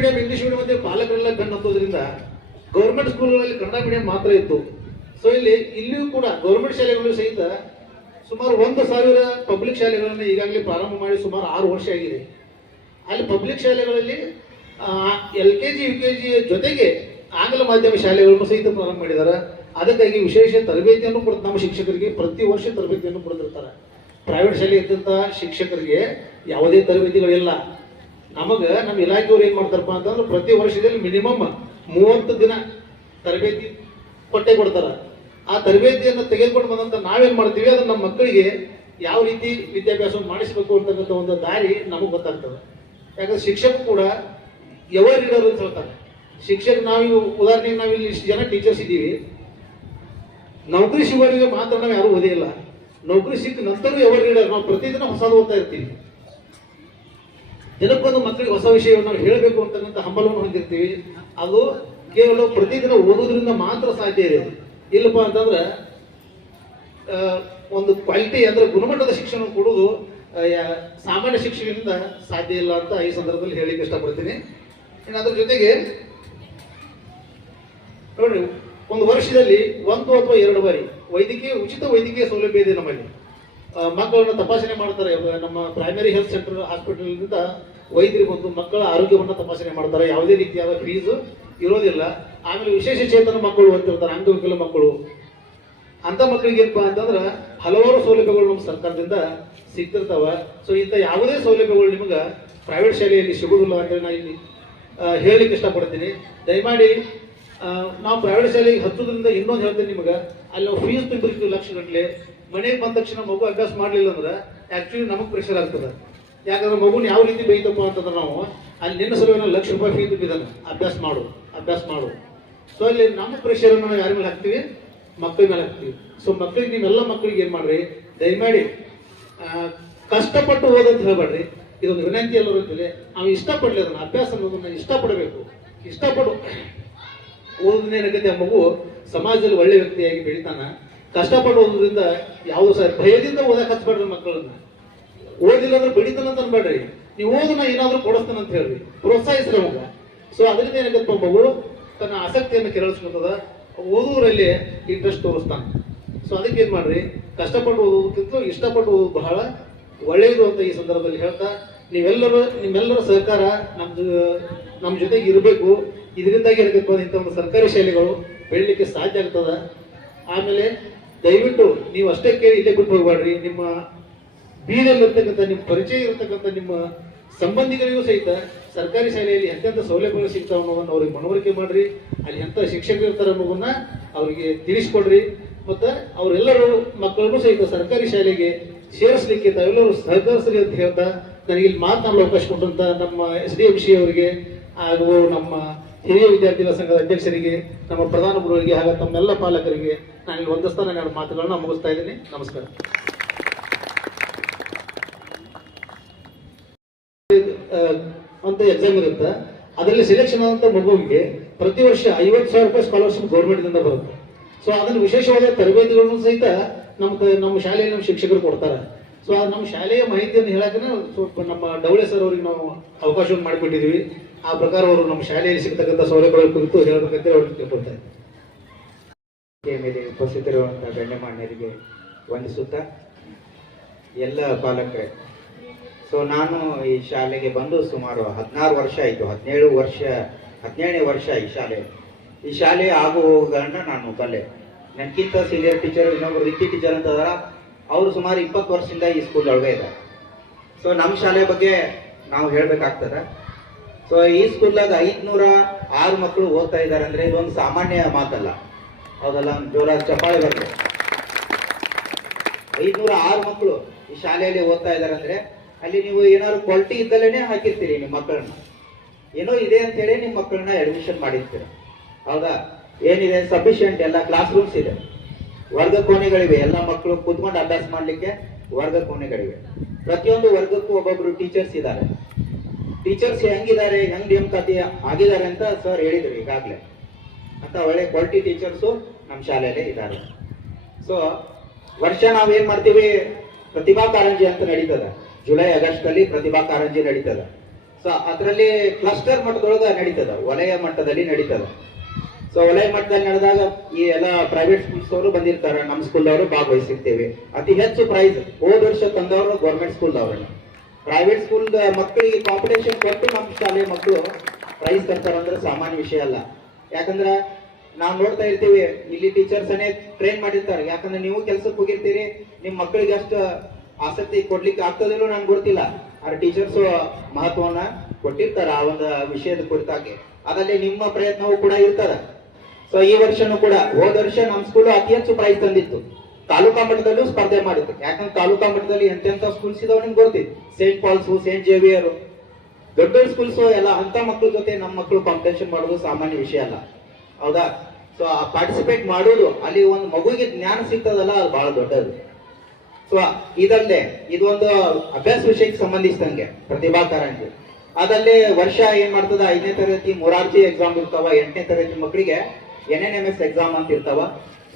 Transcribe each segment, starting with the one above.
Medium English medium ಅಂತ ಪಾಲಕರೆಲ್ಲ ಕಣ್ಣು ಹತ್ತೋದ್ರಿಂದ ಗೌರ್ಮೆಂಟ್ ಸ್ಕೂಲ್ಗಳಲ್ಲಿ ಕನ್ನಡ ಮೀಡಿಯಂ ಮಾತ್ರ ಇತ್ತು. ಸೊ ಇಲ್ಲಿ ಇಲ್ಲಿಯೂ ಕೂಡ ಗೌರ್ಮೆಂಟ್ ಶಾಲೆಗಳು ಸಹಿತ ಸುಮಾರು ಒಂದು ಸಾವಿರ ಪಬ್ಲಿಕ್ ಶಾಲೆಗಳನ್ನು ಈಗಾಗಲೇ ಪ್ರಾರಂಭ ಮಾಡಿ ಸುಮಾರು ಆರು ವರ್ಷ ಆಗಿದೆ. ಅಲ್ಲಿ ಪಬ್ಲಿಕ್ ಶಾಲೆಗಳಲ್ಲಿ L K G U K G ಜೊತೆಗೆ ಆಂಗ್ಲ ಮಾಧ್ಯಮ ಶಾಲೆಗಳನ್ನು ಸಹಿತ ಪ್ರಾರಂಭ ಮಾಡಿದ್ದಾರೆ. ಅದಕ್ಕಾಗಿ ವಿಶೇಷ ತರಬೇತಿಯನ್ನು ಕೊಡ್ತಾರೆ ನಮ್ಮ ಶಿಕ್ಷಕರಿಗೆ ಪ್ರತಿ ವರ್ಷ ತರಬೇತಿಯನ್ನು ಕೊಡ್ತಿರ್ತಾರೆ. ಪ್ರೈವೇಟ್ ಶಾಲೆ ಇದ್ದಂಥ ಶಿಕ್ಷಕರಿಗೆ ಯಾವುದೇ ತರಬೇತಿಗಳಿಲ್ಲ. ನಮಗೆ ನಮ್ಮ ಇಲಾಖೆಯವ್ರು ಏನು ಮಾಡ್ತಾರಪ್ಪ ಅಂತಂದ್ರೆ ಪ್ರತಿ ವರ್ಷದಲ್ಲಿ ಮಿನಿಮಮ್ ಮೂವತ್ತು ದಿನ ತರಬೇತಿ ಕೊಟ್ಟೆ ಕೊಡ್ತಾರ. ಆ ತರಬೇತಿಯನ್ನು ತೆಗೆದುಕೊಂಡು ಬಂದಂತ ನಾವೇನ್ ಮಾಡ್ತೀವಿ, ಅದನ್ನ ನಮ್ಮ ಮಕ್ಕಳಿಗೆ ಯಾವ ರೀತಿ ವಿದ್ಯಾಭ್ಯಾಸ ಮಾಡಿಸಬೇಕು ಅಂತಕ್ಕಂಥ ಒಂದು ದಾರಿ ನಮಗೆ ಗೊತ್ತಾಗ್ತದೆ. ಯಾಕಂದ್ರೆ ಶಿಕ್ಷಕ ಕೂಡ ಎವರ್ ರೀಡರ್ ಅಂತ ಹೇಳ್ತಾರೆ. ಶಿಕ್ಷಕ ನಾವು ಉದಾಹರಣೆಗೆ ನಾವು ಇಲ್ಲಿ ಇಷ್ಟು ಜನ ಟೀಚರ್ಸ್ ಇದ್ದೀವಿ. ನೌಕರಿ ಸಿಗೋರಿಗೆ ಮಾತ್ರ ನಾವು ಯಾರು ಇಲ್ಲ ನೌಕರಿ ಸಿಕ್ಕ ನಂತರ ಎವರ್ ರೀಡರ್ ನಾವು ಪ್ರತಿದಿನ ಹೊಸದು ಓದ್ತಾ ಇರ್ತೀವಿ. ದಿನಕ್ಕೊಂದು ಮಕ್ಕಳಿಗೆ ಹೊಸ ವಿಷಯವನ್ನು ಹೇಳಬೇಕು ಅಂತಕ್ಕಂಥ ಹಂಬಲವನ್ನು ಹೊಂದಿರ್ತೀವಿ. ಅದು ಕೇವಲ ಪ್ರತಿದಿನ ಓದೋದ್ರಿಂದ ಮಾತ್ರ ಸಾಧ್ಯ ಇದೆ. ಇಲ್ಲಪ್ಪ ಅಂತಂದ್ರೆ ಒಂದು ಕ್ವಾಲಿಟಿ ಅಂದ್ರೆ ಗುಣಮಟ್ಟದ ಶಿಕ್ಷಣ ಕೊಡುವುದು ಸಾಮಾನ್ಯ ಶಿಕ್ಷಣದಿಂದ ಸಾಧ್ಯ ಇಲ್ಲ ಅಂತ ಈ ಸಂದರ್ಭದಲ್ಲಿ ಹೇಳಿಕ್ಕೆ ಇಷ್ಟಪಡ್ತೀನಿ. ಇನ್ನು ಅದ್ರ ಜೊತೆಗೆ, ನೋಡ್ರಿ, ಒಂದು ವರ್ಷದಲ್ಲಿ ಒಂದು ಅಥವಾ ಎರಡು ಬಾರಿ ವೈದ್ಯಕೀಯ, ಉಚಿತ ವೈದ್ಯಕೀಯ ಸೌಲಭ್ಯ ಇದೆ ನಮ್ಮಲ್ಲಿ. ಮಕ್ಕಳನ್ನ ತಪಾಸಣೆ ಮಾಡ್ತಾರೆ, ನಮ್ಮ ಪ್ರೈಮರಿ ಹೆಲ್ತ್ ಸೆಂಟರ್ ಹಾಸ್ಪಿಟಲ್ನಿಂದ ವೈದ್ಯರು ಬಂದು ಮಕ್ಕಳ ಆರೋಗ್ಯವನ್ನು ತಪಾಸಣೆ ಮಾಡ್ತಾರೆ, ಯಾವುದೇ ರೀತಿಯಾದ ಫೀಸ್ ಇರೋದಿಲ್ಲ. ಆಮೇಲೆ ವಿಶೇಷ ಚೇತನ ಮಕ್ಕಳು ಅಂತಿರ್ತಾರೆ, ಅಂಗವಿಕಲ ಮಕ್ಕಳು. ಅಂತ ಮಕ್ಕಳಿಗೆ ಏನಪ್ಪಾ ಅಂತಂದ್ರೆ ಹಲವಾರು ಸೌಲಭ್ಯಗಳು ನಮ್ಮ ಸರ್ಕಾರದಿಂದ ಸಿಗ್ತಿರ್ತಾವ. ಸೊ ಇಂಥ ಯಾವುದೇ ಸೌಲಭ್ಯಗಳು ನಿಮಗೆ ಪ್ರೈವೇಟ್ ಶಾಲೆಯಲ್ಲಿ ಸಿಗೋದಿಲ್ಲ ಅಂತ ನಾನು ಇಲ್ಲಿ ಹೇಳಲಿಕ್ಕೆ ಇಷ್ಟಪಡ್ತೀನಿ. ದಯಮಾಡಿ ನಾವು ಪ್ರೈವೇಟ್ ಶಾಲೆಗೆ ಹಚ್ಚೋದ್ರಿಂದ ಇನ್ನೊಂದು ಹೇಳ್ತೀನಿ ನಿಮಗೆ. ಅಲ್ಲಿ ನಾವು ಫೀಸ್ ತುಂಬಿರ್ತೀವಿ ಲಕ್ಷ ಗಟ್ಟಲೆ ಮನೆಗೆ ಬಂದ ತಕ್ಷಣ ಮಗು ಅಭ್ಯಾಸ ಮಾಡಲಿಲ್ಲ ಅಂದ್ರೆ ಆಕ್ಚುಲಿ ನಮಗೆ ಪ್ರೆಷರ್ ಆಗ್ತದೆ. ಯಾಕಂದ್ರೆ ಮಗುನ ಯಾವ ರೀತಿ ಬೈತಪ್ಪ ಅಂತಂದ್ರೆ ನಾವು ಅಲ್ಲಿ ನಿನ್ನ ಲಕ್ಷ ರೂಪಾಯಿ ಫೀ ತುಂಬಿದಾನೆ ಅಭ್ಯಾಸ ಮಾಡು ಅಭ್ಯಾಸ ಮಾಡು. ಸೊ ಅಲ್ಲಿ ನಮ್ಮ ಪ್ರೆಷರ್ ನಾವು ಯಾರ ಮೇಲೆ ಹಾಕ್ತೀವಿ? ಮಕ್ಕಳ ಮೇಲೆ ಹಾಕ್ತೀವಿ. ಸೊ ಮಕ್ಕಳಿಗೆ ನೀವೆಲ್ಲ ಮಕ್ಕಳಿಗೆ ಏನು ಮಾಡ್ರಿ? ದಯಮಾಡಿ ಕಷ್ಟಪಟ್ಟು ಓದಂತ ಹೇಳ್ಬೇಡ್ರಿ. ಇದೊಂದು ವಿನಂತಿ ಎಲ್ಲರೂ ಇರ್ತದೆ ನಾವು ಇಷ್ಟಪಡಲಿ ಅದನ್ನ, ಅಭ್ಯಾಸ ಅನ್ನೋದನ್ನ ಇಷ್ಟಪಡಬೇಕು. ಇಷ್ಟಪಡು ಓದಿನ ಏನಾಗತ್ತೆ ಆ ಮಗು ಸಮಾಜದಲ್ಲಿ ಒಳ್ಳೆ ವ್ಯಕ್ತಿಯಾಗಿ ಬೆಳಿತಾನ. ಕಷ್ಟಪಟ್ಟು ಓದೋದ್ರಿಂದ ಯಾವುದು ಸಹ ಭಯದಿಂದ ಓದಕ್ಕೆ ಹಚ್ಬೇಡ್ರಿ ಮಕ್ಕಳನ್ನ. ಓದಿಲ್ಲ ಅಂದ್ರೆ ಬೆಳಿತಾನ ಅಂತ ಅನ್ಬೇಡ್ರಿ. ನೀವು ಓದನ್ನ ಏನಾದ್ರೂ ಕೊಡಿಸ್ತಾನೆ ಅಂತ ಹೇಳ್ರಿ. ಪ್ರೋತ್ಸಾಹಿಸ್ರಿ ಅವಾಗ. ಸೊ ಅದರಿಂದ ಏನಾಗತ್ತೆ ಮಗು ತನ್ನ ಆಸಕ್ತಿಯನ್ನು ಕೆರಳಿಸ್ಕೊತದ ಓದುವರಲ್ಲಿ ಇಂಟ್ರೆಸ್ಟ್ ತೋರಿಸ್ತಾನೆ. ಸೊ ಅದಕ್ಕೆ ಏನ್ ಮಾಡ್ರಿ? ಕಷ್ಟಪಟ್ಟು ಓದುತ್ತಿತ್ತು ಇಷ್ಟಪಟ್ಟು ಓದೋದು ಬಹಳ ಒಳ್ಳೆಯದು ಅಂತ ಈ ಸಂದರ್ಭದಲ್ಲಿ ಹೇಳ್ತಾ, ನೀವೆಲ್ಲರೂ, ನಿಮ್ಮೆಲ್ಲರ ಸಹಕಾರ ನಮ್ದು ನಮ್ಮ ಜೊತೆಗೆ ಇರಬೇಕು. ಇದರಿಂದಾಗಿ ಏನಕ್ಕೆ ಇಂಥ ಒಂದು ಸರ್ಕಾರಿ ಶಾಲೆಗಳು ಬೆಳಲಿಕ್ಕೆ ಸಾಧ್ಯ ಆಗ್ತದ. ಆಮೇಲೆ ದಯವಿಟ್ಟು ನೀವು ಅಷ್ಟೇ ಕೇಳಿ ಇಲ್ಲೇ ಬಿಟ್ಟು ಹೋಗ್ಬೇಡ್ರಿ. ನಿಮ್ಮ ಬೀದಲ್ಲಿರ್ತಕ್ಕಂಥ ನಿಮ್ಮ ಪರಿಚಯ ಇರತಕ್ಕಂಥ ನಿಮ್ಮ ಸಂಬಂಧಿಗಳಿಗೂ ಸಹಿತ ಸರ್ಕಾರಿ ಶಾಲೆಯಲ್ಲಿ ಎಂತೆಂಥ ಸೌಲಭ್ಯಗಳು ಸಿಗ್ತಾವ ಅನ್ನೋದನ್ನು ಅವ್ರಿಗೆ ಮನವರಿಕೆ ಮಾಡ್ರಿ. ಅಲ್ಲಿ ಎಂಥ ಶಿಕ್ಷಕರು ಇರ್ತಾರೆ ಅನ್ನೋದನ್ನ ಅವರಿಗೆ ತಿಳಿಸ್ಕೊಡ್ರಿ. ಮತ್ತು ಅವರೆಲ್ಲರೂ ಮಕ್ಕಳನ್ನು ಸಹಿತ ಸರ್ಕಾರಿ ಶಾಲೆಗೆ ಸೇರಿಸಲಿಕ್ಕೆ ತಾವೆಲ್ಲರೂ ಸಹಕರಿಸಲಿ ಅಂತ ಹೇಳ್ತಾ ನನಗೆ ಇಲ್ಲಿ ಮಾತನಾಡಲು ಅವಕಾಶ ಕೊಟ್ಟಂತ ನಮ್ಮ ಎಸ್ ಡಿ ಎಂ ಸಿ ಅವರಿಗೆ ಹಾಗೂ ನಮ್ಮ ಹಿರಿಯ ವಿದ್ಯಾರ್ಥಿಗಳ ಸಂಘದ ಅಧ್ಯಕ್ಷರಿಗೆ, ನಮ್ಮ ಪ್ರಧಾನ ಗುರುಗಳಿಗೆ ಹಾಗೂ ತಮ್ಮೆಲ್ಲ ಪಾಲಕರಿಗೆ ನಾನು ಇಲ್ಲಿ ಒಂದಸ್ತಾನ ನಾನು ಮಾತುಗಳನ್ನ ಮುಗಿಸ್ತಾ ಇದ್ದೀನಿ. ನಮಸ್ಕಾರ ಆ, ಅಂತ ಎಕ್ಸಾಮ್ ಇರುತ್ತೆ. ಅದರಲ್ಲಿ ಸೆಲೆಕ್ಷನ್ ಆದಂತ ಮಗುವಿಗೆ ಪ್ರತಿ ವರ್ಷ ಐವತ್ತು ಸಾವಿರ ರೂಪಾಯಿ ಸ್ಕಾಲರ್ಶಿಪ್ ಗೌರ್ಮೆಂಟ್ ದಿಂದ ಬರುತ್ತೆ. ಸೊ ಅದನ್ನು ವಿಶೇಷವಾದ ತರಬೇತಿಗಳನ್ನು ಸಹಿತ ನಮ್ಮ ನಮ್ಮ ಶಾಲೆಯಲ್ಲಿ ನಮ್ಮ ಶಿಕ್ಷಕರು ಕೊಡ್ತಾರೆ. ಸೊ ನಮ್ಮ ಶಾಲೆಯ ಮಾಹಿತಿಯನ್ನು ಹೇಳಕ್ಕೆ ಸ್ವಲ್ಪ ನಮ್ಮ ಡವಳೆ ಸರ್ ಅವರಿಗೆ ನಾವು ಅವಕಾಶವನ್ನು ಮಾಡಿಬಿಟ್ಟಿದ್ವಿ ಆ ಪ್ರಕಾರ ಅವರು ನಮ್ಮ ಶಾಲೆಯಲ್ಲಿ ಸಿಗ್ತಕ್ಕಂಥ ಸೌಲಭ್ಯಗಳ ಕುರಿತು ಹೇಳಬೇಕಂತ ಅವ್ರಿಗೆ ವೇದಿಕೆಯ ಮೇಲೆ ಉಪಸ್ಥಿತರಿರುವಂತಹ ಗಣ್ಯಮಾನ್ಯರಿಗೆ ವಂದಿಸುತ್ತಾ ಎಲ್ಲ ಪಾಲಕರೇ. ಸೊ ನಾನು ಈ ಶಾಲೆಗೆ ಬಂದು ಸುಮಾರು ಹದಿನಾರು ವರ್ಷ ಆಯಿತು. ಹದಿನೇಳು ವರ್ಷ, ಹದಿನೇಳನೇ ವರ್ಷ ಈ ಶಾಲೆ. ಈ ಶಾಲೆ ಆಗು ಹೋಗುಗಳನ್ನ ನಾನು ಬಲ್ಲೆ ನನಗಿಂತ ಸೀನಿಯರ್ ಟೀಚರ್ ಇನ್ನೊಬ್ರು ರಿಕ್ಕಿ ಟೀಚರ್ ಅಂತ ಅದರ ಅವರು ಸುಮಾರು ಇಪ್ಪತ್ತು ವರ್ಷದಿಂದ ಈ ಸ್ಕೂಲ್ ಒಳಗೆ ಇದ್ದಾರೆ. ಸೊ ನಮ್ಮ ಶಾಲೆ ಬಗ್ಗೆ ನಾವು ಹೇಳಬೇಕಾಗ್ತದೆ. ಸೊ ಈ ಸ್ಕೂಲ್ದಾಗ ಐದುನೂರ ಆರು ಮಕ್ಕಳು ಓದ್ತಾ ಇದ್ದಾರೆ ಅಂದ್ರೆ ಇದೊಂದು ಸಾಮಾನ್ಯ ಮಾತಲ್ಲ. ಹೌದಲ್ಲ? ಜೋರಾಗಿ ಚಪ್ಪಾಳೆ ಬರಲಿ. ಐದುನೂರ ಆರು ಮಕ್ಕಳು ಈ ಶಾಲೆಯಲ್ಲಿ ಓದ್ತಾ ಇದ್ದಾರೆ ಅಂದ್ರೆ ಅಲ್ಲಿ ನೀವು ಏನಾದ್ರು ಕ್ವಾಲಿಟಿ ಇದ್ದಲೇನೆ ಹಾಕಿರ್ತೀರಿ ನಿಮ್ಮ ಮಕ್ಕಳನ್ನ. ಏನೋ ಇದೆ ಅಂತ ಹೇಳಿ ನಿಮ್ಮ ಮಕ್ಕಳನ್ನ ಅಡ್ಮಿಷನ್ ಮಾಡಿರ್ತೀರ. ಹೌದಾ? ಏನಿದೆ? ಸಫಿಶಿಯಂಟ್ ಎಲ್ಲ ಕ್ಲಾಸ್ ರೂಮ್ಸ್ ಇದೆ. ವರ್ಗ ಕೋಣೆಗಳಿವೆ. ಎಲ್ಲ ಮಕ್ಕಳು ಕೂತ್ಕೊಂಡು ಅಭ್ಯಾಸ ಮಾಡ್ಲಿಕ್ಕೆ ವರ್ಗ ಕೋಣೆಗಳಿವೆ. ಪ್ರತಿಯೊಂದು ವರ್ಗಕ್ಕೂ ಒಬ್ಬೊಬ್ರು ಟೀಚರ್ಸ್ ಇದ್ದಾರೆ. ಟೀಚರ್ಸ್ ಹೆಂಗಿದ್ದಾರೆ? ಹೆಂಗ್ ನೇಮಕಾತಿ ಆಗಿದ್ದಾರೆ ಅಂತ ಸರ್ ಹೇಳಿದ್ರು ಈಗಾಗಲೇ. ಅಂತ ಒಳ್ಳೆ ಕ್ವಾಲಿಟಿ ಟೀಚರ್ಸು ನಮ್ಮ ಶಾಲೆಯಲ್ಲೇ ಇದ್ದಾರೆ. ಸೊ ವರ್ಷ ನಾವೇನ್ ಮಾಡ್ತೀವಿ? ಪ್ರತಿಭಾ ಕಾರಂಜಿ ಅಂತ ನಡೀತದ. ಜುಲೈ ಆಗಸ್ಟ್ ಅಲ್ಲಿ ಪ್ರತಿಭಾ ಕಾರಂಜಿ ನಡೀತದ. ಸೊ ಅದರಲ್ಲಿ ಕ್ಲಸ್ಟರ್ ಮಟ್ಟದೊಳಗ ನಡೀತದ, ವಲಯ ಮಟ್ಟದಲ್ಲಿ ನಡೀತದ. ಸೊ ವಲಯ ಮಟ್ಟದಲ್ಲಿ ನಡೆದಾಗ ಈ ಎಲ್ಲ ಪ್ರೈವೇಟ್ ಸ್ಕೂಲ್ಸ್ ಅವರು ಬಂದಿರ್ತಾರೆ ನಮ್ಮ ಸ್ಕೂಲ್ ಅವರು ಭಾಗವಹಿಸಿರ್ತೇವೆ. ಅತಿ ಹೆಚ್ಚು ಪ್ರೈಸ್ ಹೋದ ವರ್ಷ ತಂದವರು ಗೌರ್ಮೆಂಟ್ ಸ್ಕೂಲ್ದವ್ರನ್ನ ಪ್ರೈವೇಟ್ ಸ್ಕೂಲ್ ಮಕ್ಕಳಿಗೆ ಕಾಂಪಿಟೇಷನ್ ಕೊಟ್ಟು ನಮ್ಮ ಶಾಲೆ ಮಕ್ಕಳು ಪ್ರೈಸ್ ತರ್ತಾರೆ ಅಂದ್ರೆ ಸಾಮಾನ್ಯ ವಿಷಯ ಅಲ್ಲ. ಯಾಕಂದ್ರೆ ನಾವು ನೋಡ್ತಾ ಇರ್ತೀವಿ, ಇಲ್ಲಿ ಟೀಚರ್ಸ್ ಅನ್ನೇ ಟ್ರೈನ್ ಮಾಡಿರ್ತಾರೆ. ಯಾಕಂದ್ರೆ ನೀವು ಕೆಲ್ಸಕ್ಕೆ ಹೋಗಿರ್ತೀರಿ ನಿಮ್ಮ ಮಕ್ಕಳಿಗೆ ಅಷ್ಟು ಆಸಕ್ತಿ ಕೊಡ್ಲಿಕ್ಕೆ ಆಗ್ತದಿಲ್ಲೋ ನನ್ಗೆ ಗೊತ್ತಿಲ್ಲ. ಆದ್ರೆ ಟೀಚರ್ಸ್ ಮಹತ್ವವನ್ನ ಕೊಟ್ಟಿರ್ತಾರೆ ಆ ಒಂದು ವಿಷಯದ ಕುರಿತಾಗಿ. ಅದರಲ್ಲಿ ನಿಮ್ಮ ಪ್ರಯತ್ನವೂ ಕೂಡ ಇರ್ತದ. ಸೊ ಈ ವರ್ಷನೂ ಕೂಡ ಹೋದ ವರ್ಷ ನಮ್ಮ ಸ್ಕೂಲ್ ಅತಿ ಹೆಚ್ಚು ಪ್ರೈಸ್ ತಂದಿತ್ತು. ತಾಲೂಕಾ ಮಟ್ಟದಲ್ಲೂ ಸ್ಪರ್ಧೆ ಮಾಡಿತ್ತು. ಯಾಕಂದ್ರೆ ತಾಲೂಕಾ ಮಟ್ಟದಲ್ಲಿ ಎಂತೆಂತ ಸ್ಕೂಲ್ಸ್ ಇದಾವೆ ನಿಮ್ಗೆ ಗೊತ್ತಿತ್ತು ಸೇಂಟ್ ಪಾಲ್ಸ್ ಸೇಂಟ್ ಜೇವಿಯರ್ ದೊಡ್ಡ ದೊಡ್ಡ ಸ್ಕೂಲ್ಸ್ ಎಲ್ಲ ಅಂತ ಮಕ್ಕಳ ಜೊತೆ ನಮ್ಮ ಮಕ್ಕಳು ಕಾಂಪಿಟೇಷನ್ ಮಾಡೋದು ಸಾಮಾನ್ಯ ವಿಷಯ ಅಲ್ಲ. ಹೌದಾ? ಸೊ ಆ ಪಾರ್ಟಿಸಿಪೇಟ್ ಮಾಡೋದು, ಅಲ್ಲಿ ಒಂದು ಮಗುವಿಗೆ ಜ್ಞಾನ ಸಿಗ್ತದಲ್ಲ, ಅದು ಬಹಳ ದೊಡ್ಡದು. ಸೊ ಇದಲ್ಲದೆ ಇದೊಂದು ಅಭ್ಯಾಸ ವಿಷಯಕ್ಕೆ ಸಂಬಂಧಿಸಿದಂಗೆ ಪ್ರತಿಭಾ ಕಾರಂಜಿ. ಅದಲ್ಲೇ ವರ್ಷ ಏನ್ ಮಾಡ್ತದ? ಐದನೇ ತರಗತಿ ಮೊರಾರ್ಜಿ ಎಕ್ಸಾಮ್ ಇರ್ತಾವ, ಎಂಟನೇ ತರಗತಿ ಮಕ್ಕಳಿಗೆ N N M S exam ಅಂತ ಇರ್ತಾವ.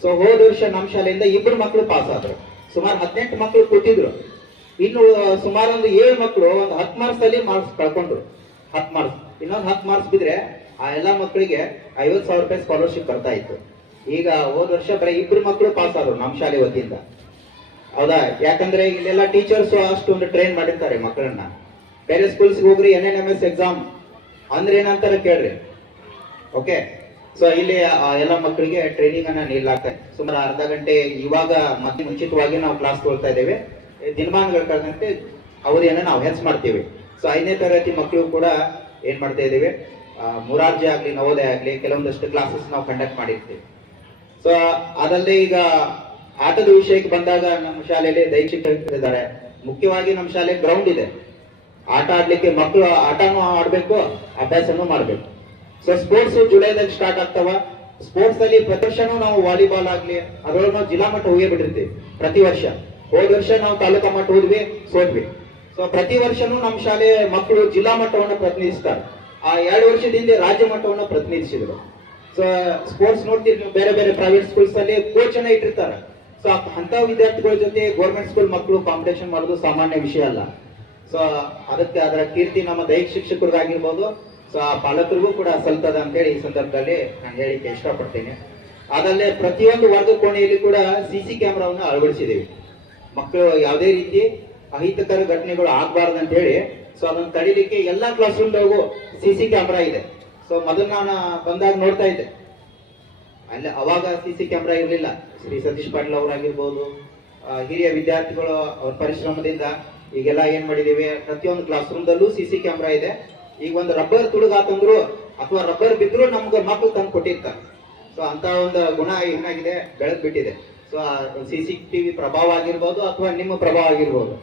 ಸೊ ಹೋದ ವರ್ಷ ನಮ್ಮ ಶಾಲೆಯಿಂದ ಇಬ್ರು ಮಕ್ಕಳು ಪಾಸ್ ಆದ್ರು. ಸುಮಾರು ಹದಿನೆಂಟು ಮಕ್ಕಳು ಕೊಟ್ಟಿದ್ರು. ಇನ್ನು ಸುಮಾರು ಒಂದು ಏಳು ಮಕ್ಕಳು ಒಂದು ಹತ್ತು ಮಾರ್ಕ್ಸ್ ಅಲ್ಲಿ ಮಾರ್ಕ್ಸ್ ಕಳ್ಕೊಂಡ್ರು. ಹತ್ತು ಮಾರ್ಕ್ಸ್ ಇನ್ನೊಂದು ಹತ್ತು ಮಾರ್ಕ್ಸ್ ಬಿದ್ರೆ ಆ ಎಲ್ಲ ಮಕ್ಕಳಿಗೆ ಐವತ್ತು ಸಾವಿರ ರೂಪಾಯಿ ಸ್ಕಾಲರ್ಶಿಪ್ ಬರ್ತಾ ಇತ್ತು. ಈಗ ಹೋದ ವರ್ಷ ಬರೀ ಇಬ್ರು ಮಕ್ಕಳು ಪಾಸ್ ಆದ್ರು ನಮ್ಮ ಶಾಲೆ ವತಿಯಿಂದ. ಹೌದಾ? ಯಾಕಂದ್ರೆ ಇಲ್ಲೆಲ್ಲ ಟೀಚರ್ಸ್ ಅಷ್ಟೊಂದು ಟ್ರೈನ್ ಮಾಡಿರ್ತಾರೆ ಮಕ್ಕಳನ್ನ. ಬೇರೆ ಸ್ಕೂಲ್ಸ್ ಹೋಗ್ರಿ N N M S exam ಅಂದ್ರೆ ಏನಂತಾರೆ ಕೇಳ್ರಿ. ಓಕೆ ಸೊ ಇಲ್ಲಿ ಎಲ್ಲ ಮಕ್ಕಳಿಗೆ ಟ್ರೈನಿಂಗ್ ಅನ್ನ ನೀಡಲಾಗ್ತದೆ ಸುಮಾರು ಅರ್ಧ ಗಂಟೆ ಇವಾಗ ಮತ್ತೆ ಮುಂಚಿತವಾಗಿ ನಾವು ಕ್ಲಾಸ್ ತಗೊಳ್ತಾ ಇದ್ದೇವೆ. ದಿನಮಾನಗಳ ಕಳೆದಂತೆ ಅವಧಿಯನ್ನು ನಾವು ಹೆಚ್ಚು ಮಾಡ್ತೀವಿ. ಸೊ ಐದನೇ ತರಗತಿ ಮಕ್ಕಳು ಕೂಡ ಏನ್ ಮಾಡ್ತಾ ಇದ್ದೇವೆ? ಮುರಾರ್ಜಿ ಆಗ್ಲಿ, ನವೋದಯ ಆಗ್ಲಿ, ಕೆಲವೊಂದಷ್ಟು ಕ್ಲಾಸಸ್ ನಾವು ಕಂಡಕ್ಟ್ ಮಾಡಿರ್ತೀವಿ. ಸೊ ಅದಲ್ಲದೆ ಈಗ ಆಟದ ವಿಷಯಕ್ಕೆ ಬಂದಾಗ ನಮ್ಮ ಶಾಲೆಯಲ್ಲಿ ದೈಹಿಕ ಇದ್ದಾರೆ. ಮುಖ್ಯವಾಗಿ ನಮ್ಮ ಶಾಲೆ ಗ್ರೌಂಡ್ ಇದೆ. ಆಟ ಆಡ್ಲಿಕ್ಕೆ ಮಕ್ಕಳು ಆಟನೂ ಆಡ್ಬೇಕು, ಅಭ್ಯಾಸನೂ ಮಾಡ್ಬೇಕು. ಸೊ ಸ್ಪೋರ್ಟ್ಸ್ ಜುಲೈದಲ್ಲಿ ಸ್ಟಾರ್ಟ್ ಆಗ್ತಾವ. ಸ್ಪೋರ್ಟ್ಸ್ ಅಲ್ಲಿ ಪ್ರತಿ ವರ್ಷನೂ ನಾವು ವಾಲಿಬಾಲ್ ಆಗ್ಲಿ, ಅದ್ರೊಳಗೆ ನಾವು ಜಿಲ್ಲಾ ಮಟ್ಟ ಹೋಗೇ ಬಿಟ್ಟಿರ್ತೀವಿ ಪ್ರತಿ ವರ್ಷ. ಹೋದ ವರ್ಷ ನಾವು ತಾಲೂಕಾ ಮಟ್ಟ ಹೋದ್ವಿ ಸೋದ್ವಿ ಸೊ ಪ್ರತಿ ವರ್ಷನೂ ನಮ್ಮ ಶಾಲೆ ಮಕ್ಕಳು ಜಿಲ್ಲಾ ಮಟ್ಟವನ್ನು ಪ್ರತಿನಿಧಿಸ್ತಾರೆ. ಆ ಎರಡು ವರ್ಷದಿಂದ ರಾಜ್ಯ ಮಟ್ಟವನ್ನು ಪ್ರತಿನಿಧಿಸಿದ್ರು. ಸೊ ಸ್ಪೋರ್ಟ್ಸ್ ನೋಡ್ತೀವಿ ಬೇರೆ ಬೇರೆ ಪ್ರೈವೇಟ್ ಸ್ಕೂಲ್ಸ್ ಅಲ್ಲಿ ಕೋಚ್ ಅನ್ನ ಇಟ್ಟಿರ್ತಾರೆ. ಸೊ ಅಂತ ವಿದ್ಯಾರ್ಥಿಗಳ ಜೊತೆ ಗೌರ್ಮೆಂಟ್ ಸ್ಕೂಲ್ ಮಕ್ಕಳು ಕಾಂಪಿಟೇಷನ್ ಮಾಡೋದು ಸಾಮಾನ್ಯ ವಿಷಯ ಅಲ್ಲ. ಸೊ ಅದಕ್ಕೆ ಅದರ ಕೀರ್ತಿ ನಮ್ಮ ದೈಹಿಕ ಶಿಕ್ಷಕರಿಗಾಗಿರ್ಬೋದು. ಸೊ ಆ ಪಾಲಕರಿಗೂ ಕೂಡ ಸಲ್ತದ ಅಂತೇಳಿ ಈ ಸಂದರ್ಭದಲ್ಲಿ ನಾನು ಹೇಳಿಕ್ಕೆ ಇಷ್ಟಪಡ್ತೇನೆ. ಅದಲ್ಲೇ ಪ್ರತಿಯೊಂದು ವರ್ಗ ಕೋಣೆಯಲ್ಲಿ ಕೂಡ ಸಿ ಸಿ ಕ್ಯಾಮ್ರಾವನ್ನು ಅಳವಡಿಸಿದ್ದೀವಿ. ಮಕ್ಕಳು ಯಾವುದೇ ರೀತಿ ಅಹಿತಕರ ಘಟನೆಗಳು ಆಗಬಾರ್ದು ಅಂತ ಹೇಳಿ ಸೊ ಅದನ್ನು ತಡಿಲಿಕ್ಕೆ ಎಲ್ಲಾ ಕ್ಲಾಸ್ ರೂಮ್ದಾಗೂ ಸಿ ಸಿ ಕ್ಯಾಮ್ರಾ ಇದೆ. ಸೊ ಮೊದಲು ನಾನು ಬಂದಾಗ ನೋಡ್ತಾ ಇದ್ದೆ. ಅಲ್ಲಿ ಅವಾಗ ಸಿ ಸಿ ಕ್ಯಾಮ್ರಾ ಇರಲಿಲ್ಲ. ಶ್ರೀ ಸತೀಶ್ ಪಾಟೀಲ್ ಅವರಾಗಿರ್ಬೋದು ಹಿರಿಯ ವಿದ್ಯಾರ್ಥಿಗಳು ಅವ್ರ ಪರಿಶ್ರಮದಿಂದ ಈಗೆಲ್ಲ ಏನ್ ಮಾಡಿದೀವಿ, ಪ್ರತಿಯೊಂದು ಕ್ಲಾಸ್ ರೂಮ್ದಲ್ಲೂ ಸಿ ಸಿ ಕ್ಯಾಮ್ರಾ ಇದೆ. ಈಗ ಒಂದು ರಬ್ಬರ್ ತುಳುಗಾತಂದ್ರು ಅಥವಾ ರಬ್ಬರ್ ಬಿದ್ರು ನಮ್ಗೆ ಮಕ್ಕಳು ತಂದು ಕೊಟ್ಟಿರ್ತಾರೆ. ಸೊ ಅಂತ ಒಂದು ಗುಣ ಏನಾಗಿದೆ? ಬೆಳೆದ್ ಬಿಟ್ಟಿದೆ. ಸೊ ಸಿ ಸಿ ಟಿವಿ ಪ್ರಭಾವ ಆಗಿರ್ಬೋದು ಅಥವಾ ನಿಮ್ಮ ಪ್ರಭಾವ ಆಗಿರ್ಬೋದು.